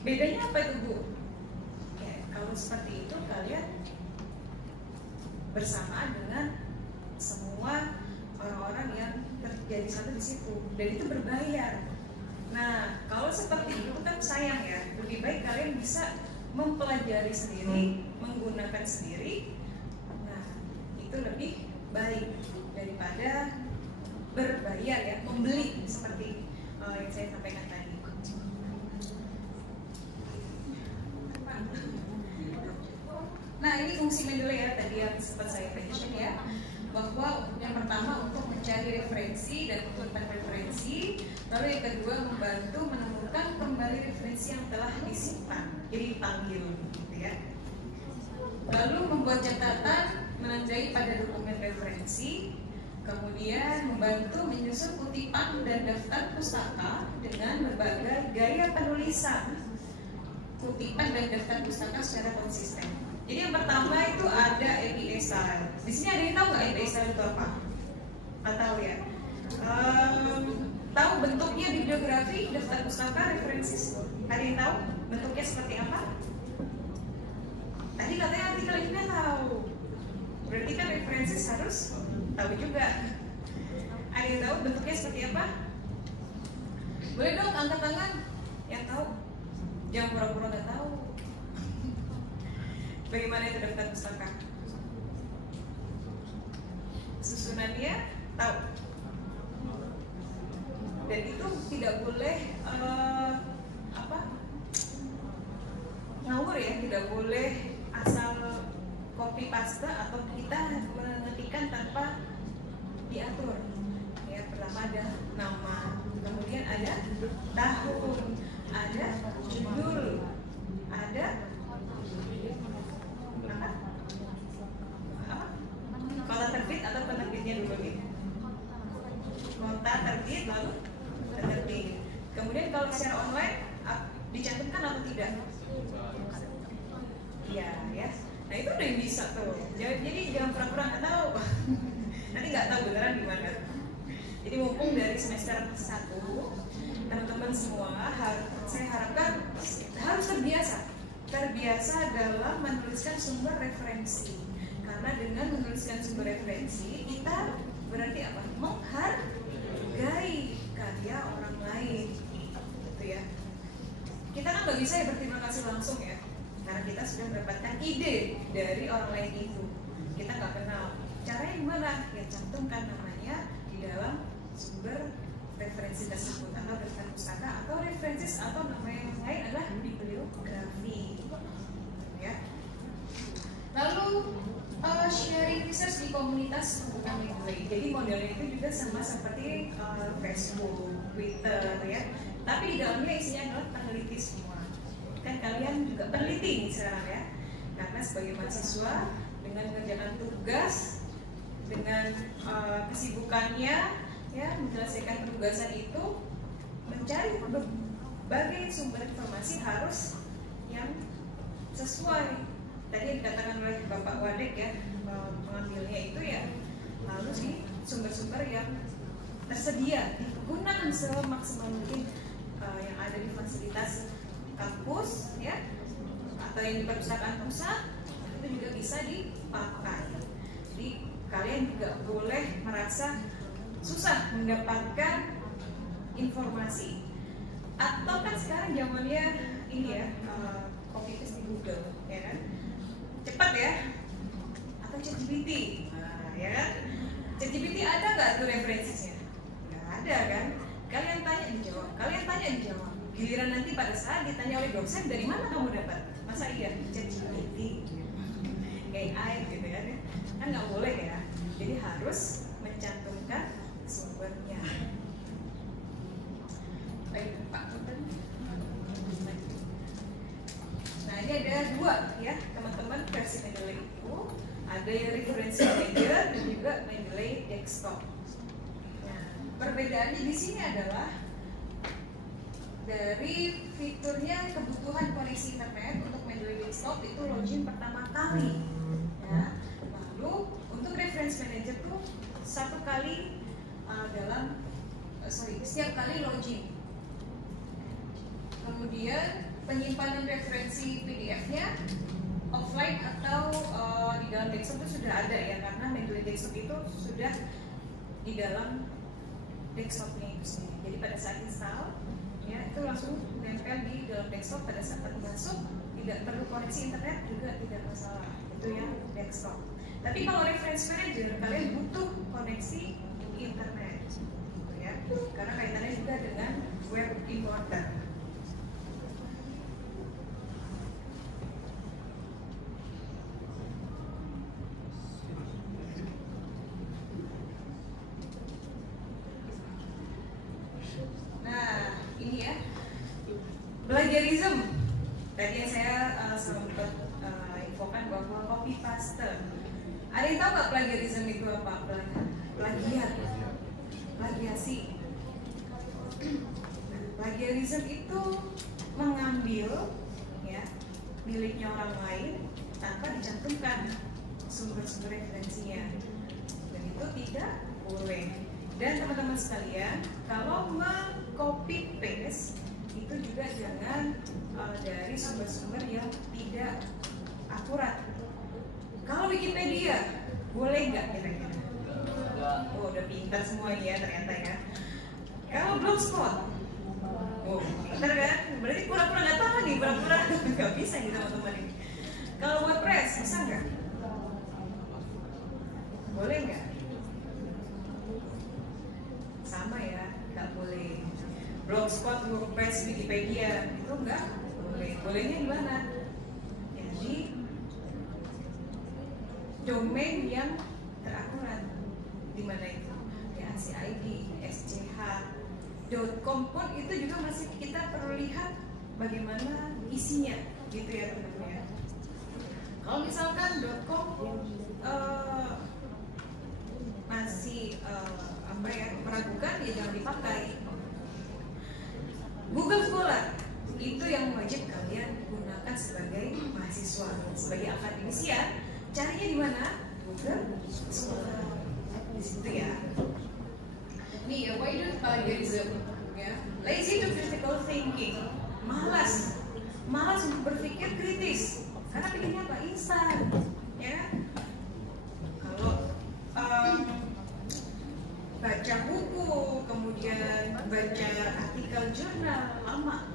Bedanya apa itu Bu? Ya, kalau seperti itu kalian bersamaan dengan semua orang-orang yang terjadi satu di situ dan itu berbayar. Nah, kalau seperti itu kan sayang ya. Lebih baik kalian bisa mempelajari sendiri, menggunakan sendiri. Nah, itu lebih baik daripada berbayar ya, membeli seperti yang saya sampaikan tadi. Nah, ini fungsi Mendeley ya, tadi yang sempat saya mention ya, bahwa yang pertama untuk mencari referensi dan menyimpan referensi, lalu yang kedua membantu menemukan kembali referensi yang telah disimpan, jadi dipanggil, gitu ya. Lalu membuat catatan, menandai pada dokumen referensi, kemudian membantu menyusun kutipan dan daftar pustaka dengan berbagai gaya penulisan kutipan dan daftar pustaka secara konsisten. Jadi yang pertama itu ada APA style. Di sini ada yang tahu nggak APA style itu apa? Nggak tahu ya. Tahu bentuknya bibliografi, daftar pustaka, referensi? Ada yang tahu bentuknya seperti apa? Tadi katanya artikel ini tahu. Berarti kan referensi harus tahu juga. Ada yang tahu bentuknya seperti apa? Boleh dong angkat tangan yang tahu. Jangan pura-pura nggak tahu. Bagaimana itu daftar pustaka? Susunannya tahu. Dan itu tidak boleh ngawur ya, tidak boleh asal copy paste atau kita mengetikkan tanpa diatur. Ya, pertama ada nama, kemudian ada tahun, ada judul, ada itu udah yang bisa tuh. Jadi jangan pura-pura nggak tahu. Nanti nggak tahu beneran gimana. Jadi mumpung dari semester 1, teman-teman semua saya harapkan harus terbiasa dalam menuliskan sumber referensi. Karena dengan menuliskan sumber referensi kita berarti apa? Menghargai karya orang lain, gitu ya. Kita kan nggak bisa ya berterima kasih langsung ya, karena kita sudah mendapatkan ide dari orang lain itu. Kita nggak kenal. Caranya gimana? Ya cantumkan namanya di dalam sumber referensi tersebut, atau daftar pustaka, atau referensi, atau nama yang lain adalah bibliografi, ya. Lalu sharing research di komunitas bukan Mendeley. Jadi modelnya itu juga sama seperti Facebook, Twitter, ya. Tapi di dalamnya isinya adalah peneliti semua. Kan kalian juga peneliti sekarang ya. Karena sebagai mahasiswa dengan mengerjakan tugas, dengan kesibukannya, ya menyelesaikan penugasan itu, mencari berbagai sumber informasi harus yang sesuai. Tadi yang dikatakan oleh Bapak Wadek ya, pengambilnya itu ya harus di sumber-sumber yang tersedia, digunakan semaksimal mungkin yang ada di fasilitas kampus ya, atau yang di perpustakaan pusat itu juga bisa dipakai. Jadi kalian juga boleh merasa susah mendapatkan informasi, atau kan sekarang zamannya ini ya, copy paste di Google ya kan, cepat ya, atau ChatGPT, ya kan. ChatGPT ada nggak tuh referensinya? Nggak ada kan. Kalian tanya dijawab, kalian tanya dijawab. Giliran nanti pada saat ditanya oleh dosen, dari mana kamu dapat? Masa iya ChatGPT, AI gitu ya? Kan nggak boleh ya. Jadi harus mencantumkan sumbernya. Baik Pak Punten. Nah ini ada dua ya teman-teman versi Mendeley itu, ada yang reference manager dan juga Mendeley desktop. Nah, perbedaannya di sini adalah dari fiturnya kebutuhan koneksi internet untuk Mendeley desktop itu login pertama kali. Ya. Lalu untuk reference manager tuh satu kali setiap kali login. Kemudian penyimpanan referensi PDF-nya offline atau di dalam desktop itu sudah ada ya, karena Mendeley desktop itu sudah di dalam desktopnya itu sendiri. Jadi pada saat install ya itu langsung nempel di dalam desktop. Pada saat masuk tidak perlu koneksi internet juga tidak masalah, itu yang desktop. Tapi kalau reference manager kalian butuh koneksi internet gitu ya, karena kaitannya juga dengan web importer. Nah, ini ya plagiarism. Tadi yang saya sempat infokan bahwa copy paste. Ada yang tahu nggak plagiarism itu apa? Plagiat, plagiasi. Plagiarism itu mengambil ya miliknya orang lain tanpa dicantumkan sumber-sumber referensinya, dan itu tidak boleh. Dan teman-teman sekalian, kalau meng-copy paste itu juga jangan dari sumber-sumber yang tidak akurat. Kalau Wikipedia, boleh nggak kira-kira? Oh, udah pintar semua ya ternyata ya. Kalau Blogspot, oh pintar kan? Berarti pura-pura nggak tahu nih, pura-pura nggak bisa nih teman-teman ini. Kalau WordPress, bisa nggak? Boleh nggak? Sama ya, nggak boleh. Blogspot, WordPress, Wikipedia itu nggak boleh. Bolehnya di mana? Ya di domain yang terakurat. Di mana itu? Ya ACID, SCH.com pun itu juga masih kita perlu lihat bagaimana isinya, gitu ya teman-teman ya. Kalau misalkan .com masih meragukan, ya jangan dipakai. Google Scholar itu yang wajib kalian gunakan bersemangat sebagai mahasiswa, sebagai akademisian. Carinya di mana? Google Scholar. Di situ ya. Nih ya, why don't plagiarism? Ya, lazy to critical thinking, malas untuk berpikir kritis, karena pikirnya apa? Instan, ya. Kalau baca buku, kemudian baca artikel jurnal lama,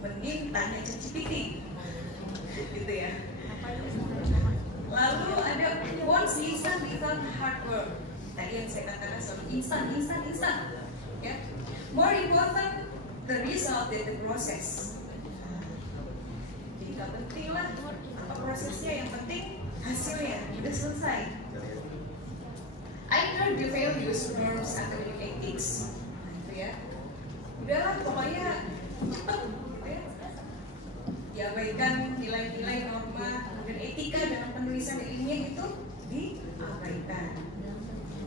mending tanya ChatGPT, gitu ya. Lalu ada once instant become hard work. Tadi yang saya katakan soal instan, ya. More important the result than the process. Jadi gak penting lah apa prosesnya, yang penting hasilnya udah selesai. I learned the values, norms, academic ethics. Nah, itu ya. Udahlah pokoknya cepet, gitu ya. Diabaikan nilai-nilai, norma, dan etika dalam penulisan ilmiah itu diabaikan.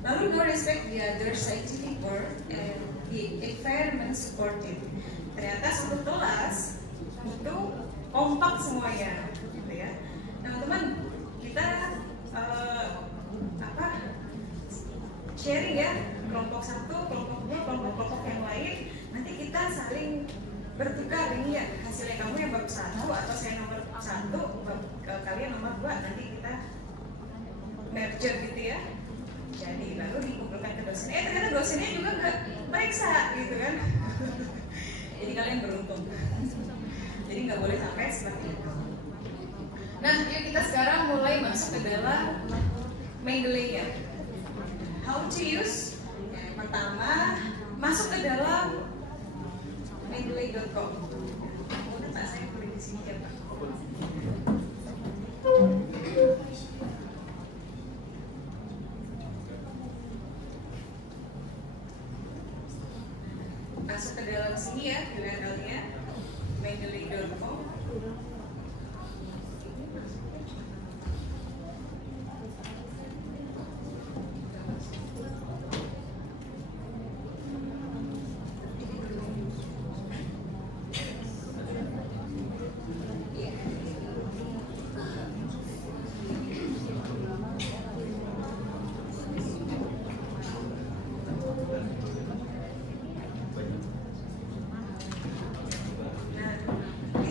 Lalu no respect the other scientific work and the environment supportive. Ternyata satu kelas itu kompak semuanya, gitu ya. Nah teman, kita sharing ya, kelompok satu, kelompok dua, kelompok yang lain. Nanti kita saling bertukar ini ya, hasilnya kamu yang bab 1 atau saya nomor 1, kalian nomor 2. Nanti kita merger gitu ya. Jadi lalu dikumpulkan ke dosen. Ternyata dosennya juga nggak periksa gitu kan. Jadi kalian beruntung. Jadi nggak boleh sampai seperti itu. Nah, yuk kita sekarang mulai masuk ke dalam Mendeley ya. How to use? Yang pertama, masuk ke dalam mendeley.com. Kemudian Pak, saya boleh di sini ya Pak. Masuk ke dalam sini ya URL-nya mendeley.com.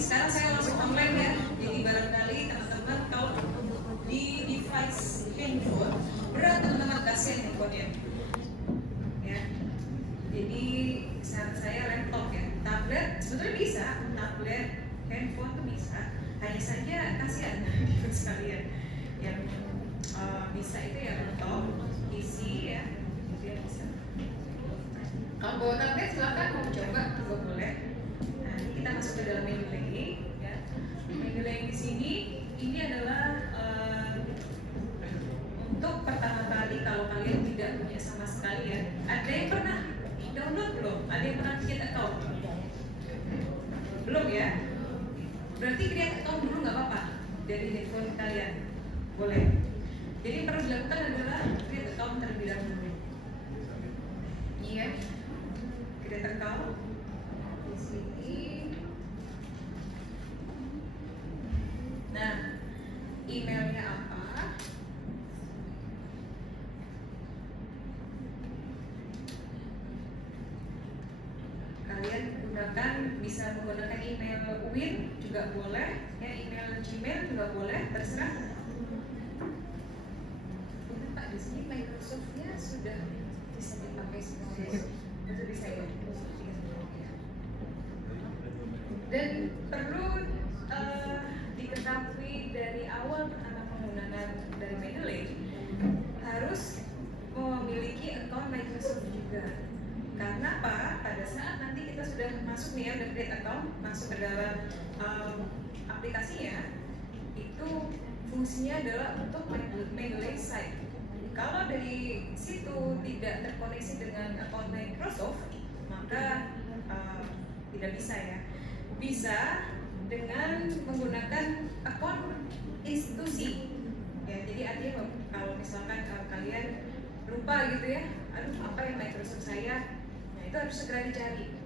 Sekarang saya langsung online ya. Jadi barangkali teman-teman kalau di device handphone, berat teman-teman kasihan handphonenya. Ya. Jadi saran saya laptop ya. Tablet sebetulnya bisa, tablet, handphone tuh bisa. Hanya saja kasihan device kalian yang bisa itu ya laptop, PC ya, itu ya bisa. Kalau bawa tablet silakan mau coba juga boleh. Nah, kita masuk ke dalam Mendeley ya. Mendeley di sini ini adalah untuk pertama kali kalau kalian tidak punya sama sekali ya. Ada yang pernah download belum? Ada yang pernah create account? Belum ya? Berarti create account dulu nggak apa-apa dari handphone kalian. Boleh. Jadi yang perlu dilakukan adalah create account terlebih dahulu. Iya. Create account. Di sini. Nah, emailnya apa? Kalian gunakan, bisa menggunakan email Win juga boleh, ya email Gmail juga boleh, terserah. Pak, di sini Microsoft-nya sudah bisa dipakai semuanya. Itu bisa ya. Dan perlu diketahui dari awal anak menggunakan dari Mendeley harus memiliki account Microsoft juga. Karena apa? Pada saat nanti kita sudah masuk nih ya, udah create account, masuk ke dalam aplikasinya, itu fungsinya adalah untuk Mendeley site. Kalau dari situ tidak terkoneksi dengan account Microsoft, maka tidak bisa ya. Bisa dengan menggunakan akun institusi ya. Jadi artinya kalau misalkan kalian lupa gitu ya, aduh apa yang Microsoft saya, nah itu harus segera dicari.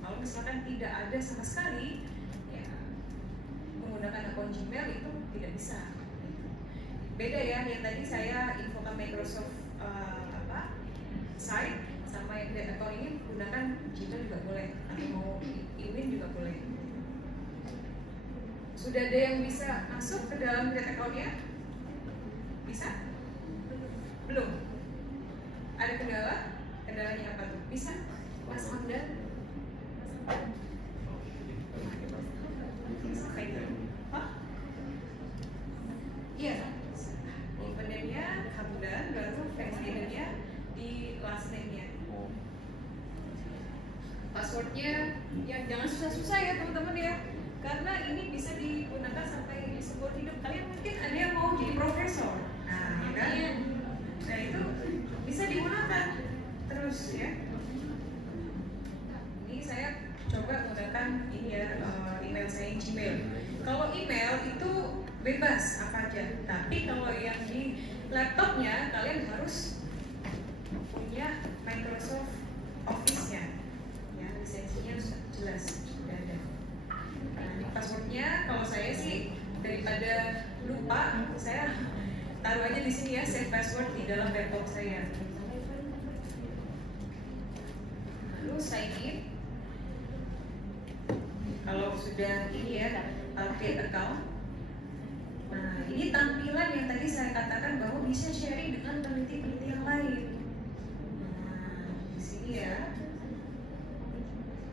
Kalau misalkan tidak ada sama sekali ya, menggunakan Gmail itu tidak bisa. Beda ya, yang tadi saya infokan Microsoft site sama yang create account ini gunakan Gmail juga boleh, atau mau email juga boleh. Sudah ada yang bisa masuk ke dalam create account-nya? Bisa? Belum? Ada kendala? Kendalanya apa tuh? Bisa? Mas Hamdan? Hah? Iya. Open-nya Hamdan, baru first-nya di last name-nya. Passwordnya yang jangan susah-susah ya teman-teman ya, karena ini bisa digunakan sampai seumur hidup kalian. Mungkin ada yang mau jadi profesor, nah ya kan? Nah itu bisa digunakan terus ya. Ini saya coba menggunakan ini ya, email saya Gmail. Kalau email itu bebas apa aja, tapi kalau yang di laptopnya kalian harus punya Microsoft Office-nya. Ya, lisensinya sudah jelas, sudah ada. Nah, ini passwordnya kalau saya sih daripada lupa, saya taruh aja di sini ya, save password di dalam laptop saya. Lalu sign in. Kalau sudah ini ya, create account. Nah, ini tampilan yang tadi saya katakan bahwa bisa sharing dengan peneliti-peneliti yang lain. Nah, di sini ya.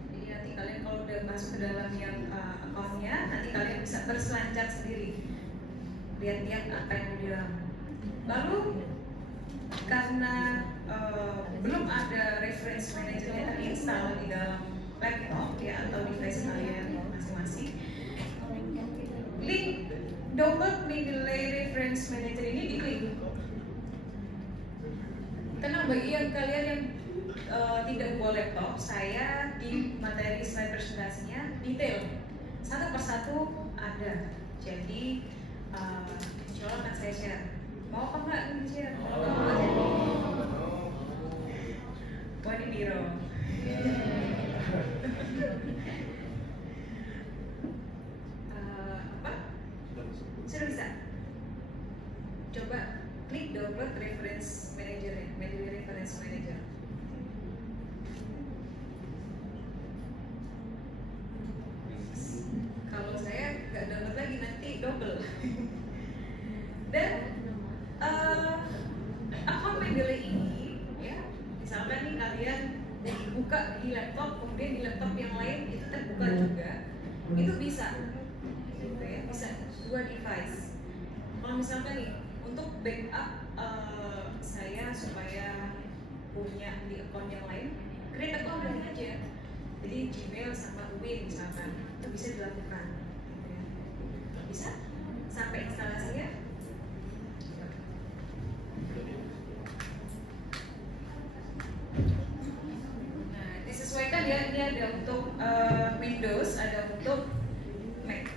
Jadi nanti kalian kalau udah masuk ke dalam yang account-nya, nanti kalian bisa berselancar sendiri, lihat-lihat apa yang dia. Lalu karena belum ada reference manager-nya terinstall di dalam laptop ya atau device kalian masing-masing, link download Mendeley Reference Manager ini diklik. Tenang, bagi yang kalian yang tidak bawa laptop, saya di materi slide presentasinya detail satu persatu ada. Jadi insya Allah akan saya share. Mau apa enggak nih share? Wadi Biro. Apa? Sudah bisa? Coba klik download reference manager ya, Mendeley Reference Manager. Kalau saya nggak download lagi nanti double. Dan akun Mendeley ini ya, misalkan nih kalian buka di laptop, kemudian di laptop yang lain itu terbuka juga, itu bisa, gitu ya, bisa dua device. Kalau misalkan nih untuk backup saya supaya punya di akun yang lain, create account lagi aja. Jadi Gmail sama Win misalkan itu bisa dilakukan, gitu ya. Bisa sampai instalasinya. Nah, disesuaikan ya, ini ada untuk Windows, ada untuk Mac.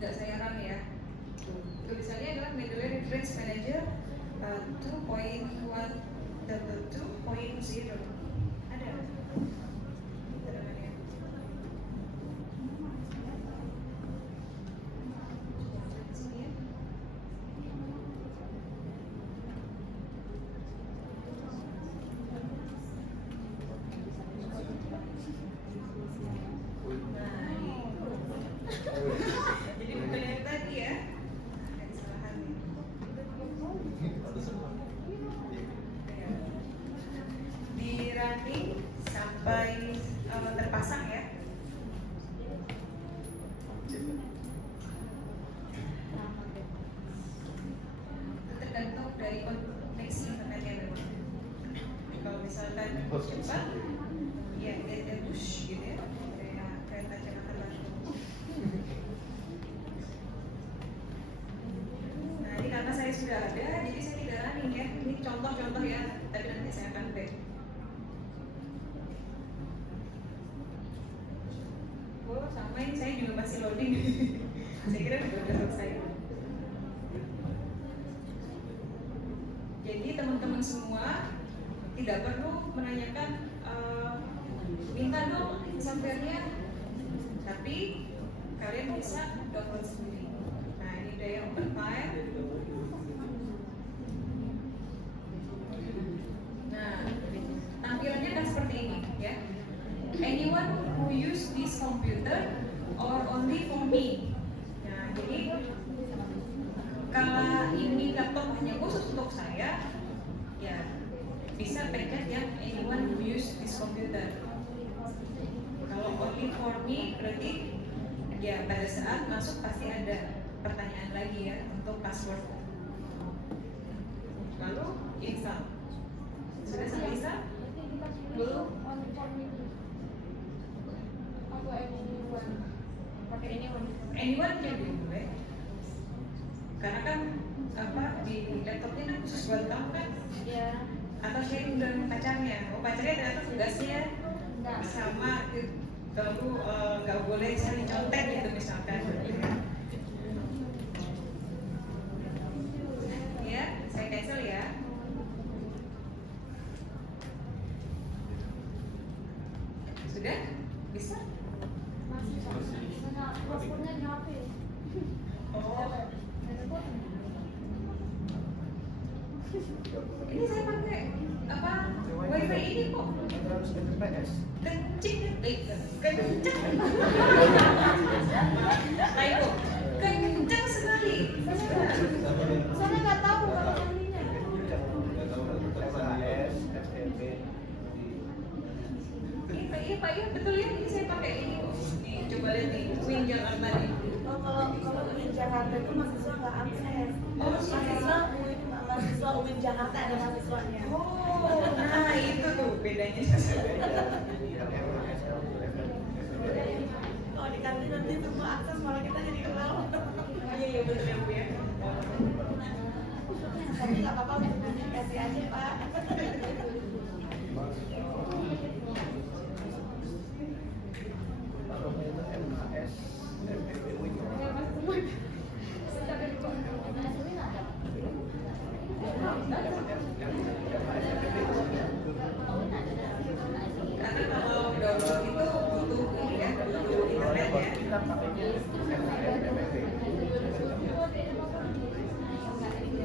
nggak saya run ya. Tulisannya adalah Mendeley Reference Manager 2.1.2.0. Ada namanya. Sini ya. Nah, jadi bukan yang tadi ya. Ada kesalahan nih. Di running sampai terpasang ya. Tergantung dari koneksi internetnya memang. Kalau misalkan cepat, ya dia push gitu ya, kayak kereta Jakarta Bandung. Nah ini karena saya sudah ada, jadi saya tidak running ya. Ini contoh-contoh ya, tapi nanti saya akan back. Oh sama ini saya juga masih loading. Saya kira sudah selesai. Jadi teman-teman semua tidak perlu menanyakan minta dong software-nya, tapi kalian bisa download sendiri. Nah ini udah yang open file. Nah tampilannya kan seperti ini ya. Anyone who use this computer or only for me. Nah jadi kalau ini laptop hanya khusus untuk saya, ya bisa pencet yang anyone who use this computer. Kalau only for me berarti ya pada saat masuk pasti ada pertanyaan lagi ya untuk password. Lalu install. Sudah sampai install? Belum. Pakai Anyone yang boleh. Karena kan apa di laptopnya kan khusus buat kamu kan? ya Atau sharing dengan pacarnya. Oh pacarnya ternyata tugasnya enggak sama lalu nggak boleh saling contek gitu misalkan. Ya, saya cancel ya. Sudah? Bisa? masih passwordnya di HP. Oh. Ini saya pakai apa? WiFi ini kok kencing kencang. Ayo, kencang sekali. Soalnya nggak tahu kalau ininya. Iya Pak, iya betul ya. Ini saya pakai ini kok. Nih, coba lihat nih, Win Jakarta nih. Kalau UIN Jakarta itu mahasiswa nggak akses. Oh, Mahasiswa UIN Jakarta ada mahasiswanya. Oh, nah itu tuh bedanya. Kalau di kantin nanti semua akses malah kita jadi kenal. Iya betul ya Bu ya. Tapi nggak apa-apa nanti kasih aja Pak. Karena kalau download itu butuh ini ya, butuh internet ya. Nah ini.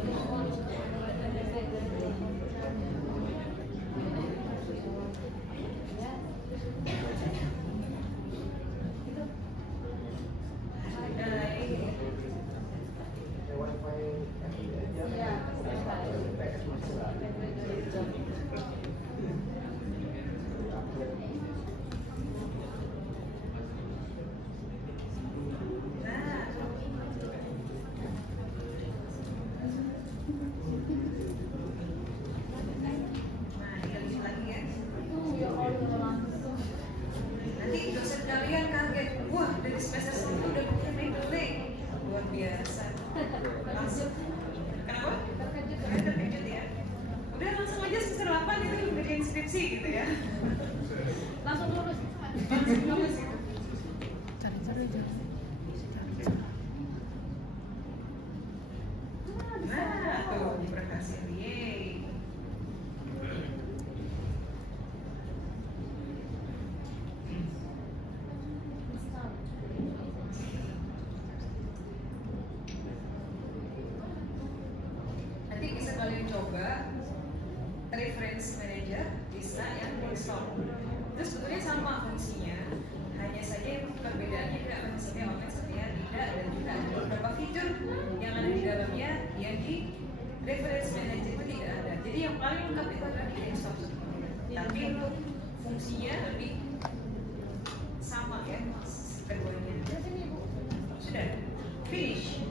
Nah, dilanjut lagi ya. Nanti dosen kalian kaget, wah dari semester 1 udah punya Mendeley, luar biasa. Langsung, kenapa? Terkejut ya. Udah langsung aja semester 8 itu bikin skripsi gitu ya. Langsung lulus. Langsung lulus gitu. reference manager, bisa yang install. Terus sebetulnya sama fungsinya, hanya saja perbedaannya tidak misalnya online sepertinya tidak, dan juga ada beberapa fitur yang ada di dalamnya yang di reference manager itu tidak ada. Jadi yang paling lengkap itu adalah di desktop. Tapi untuk fungsinya lebih sama ya keduanya. Sudah finish.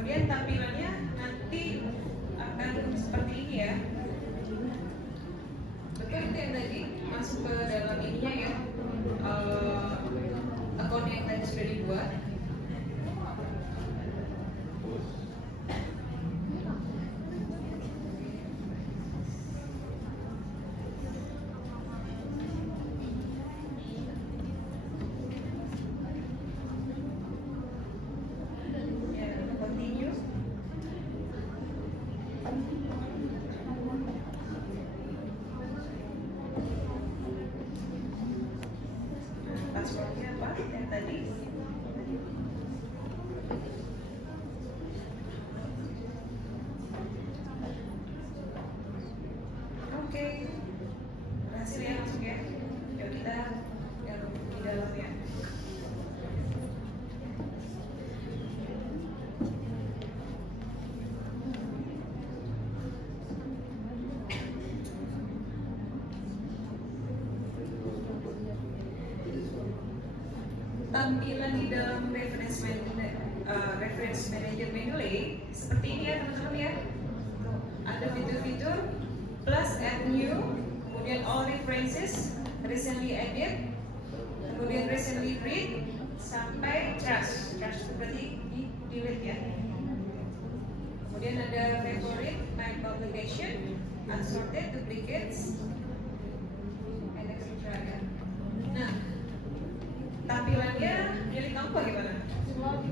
Kemudian tampilannya nanti akan seperti ini ya. Betul itu yang tadi masuk ke dalam ininya ya, akun yang tadi sudah dibuat. Passwordnya apa yang tadi? Oke, berhasil ya masuk ya. Yuk kita di dalam ya. Tampilan di dalam reference manager Mendeley seperti ini ya teman-teman ya. Ada fitur-fitur plus add new, kemudian all references, recently added, kemudian recently read, sampai trash. Trash itu berarti di delete ya. Kemudian ada favorite, my publication, unsorted, duplicates, and etc. ya. Nah, tampilannya milik kamu bagaimana? Oh.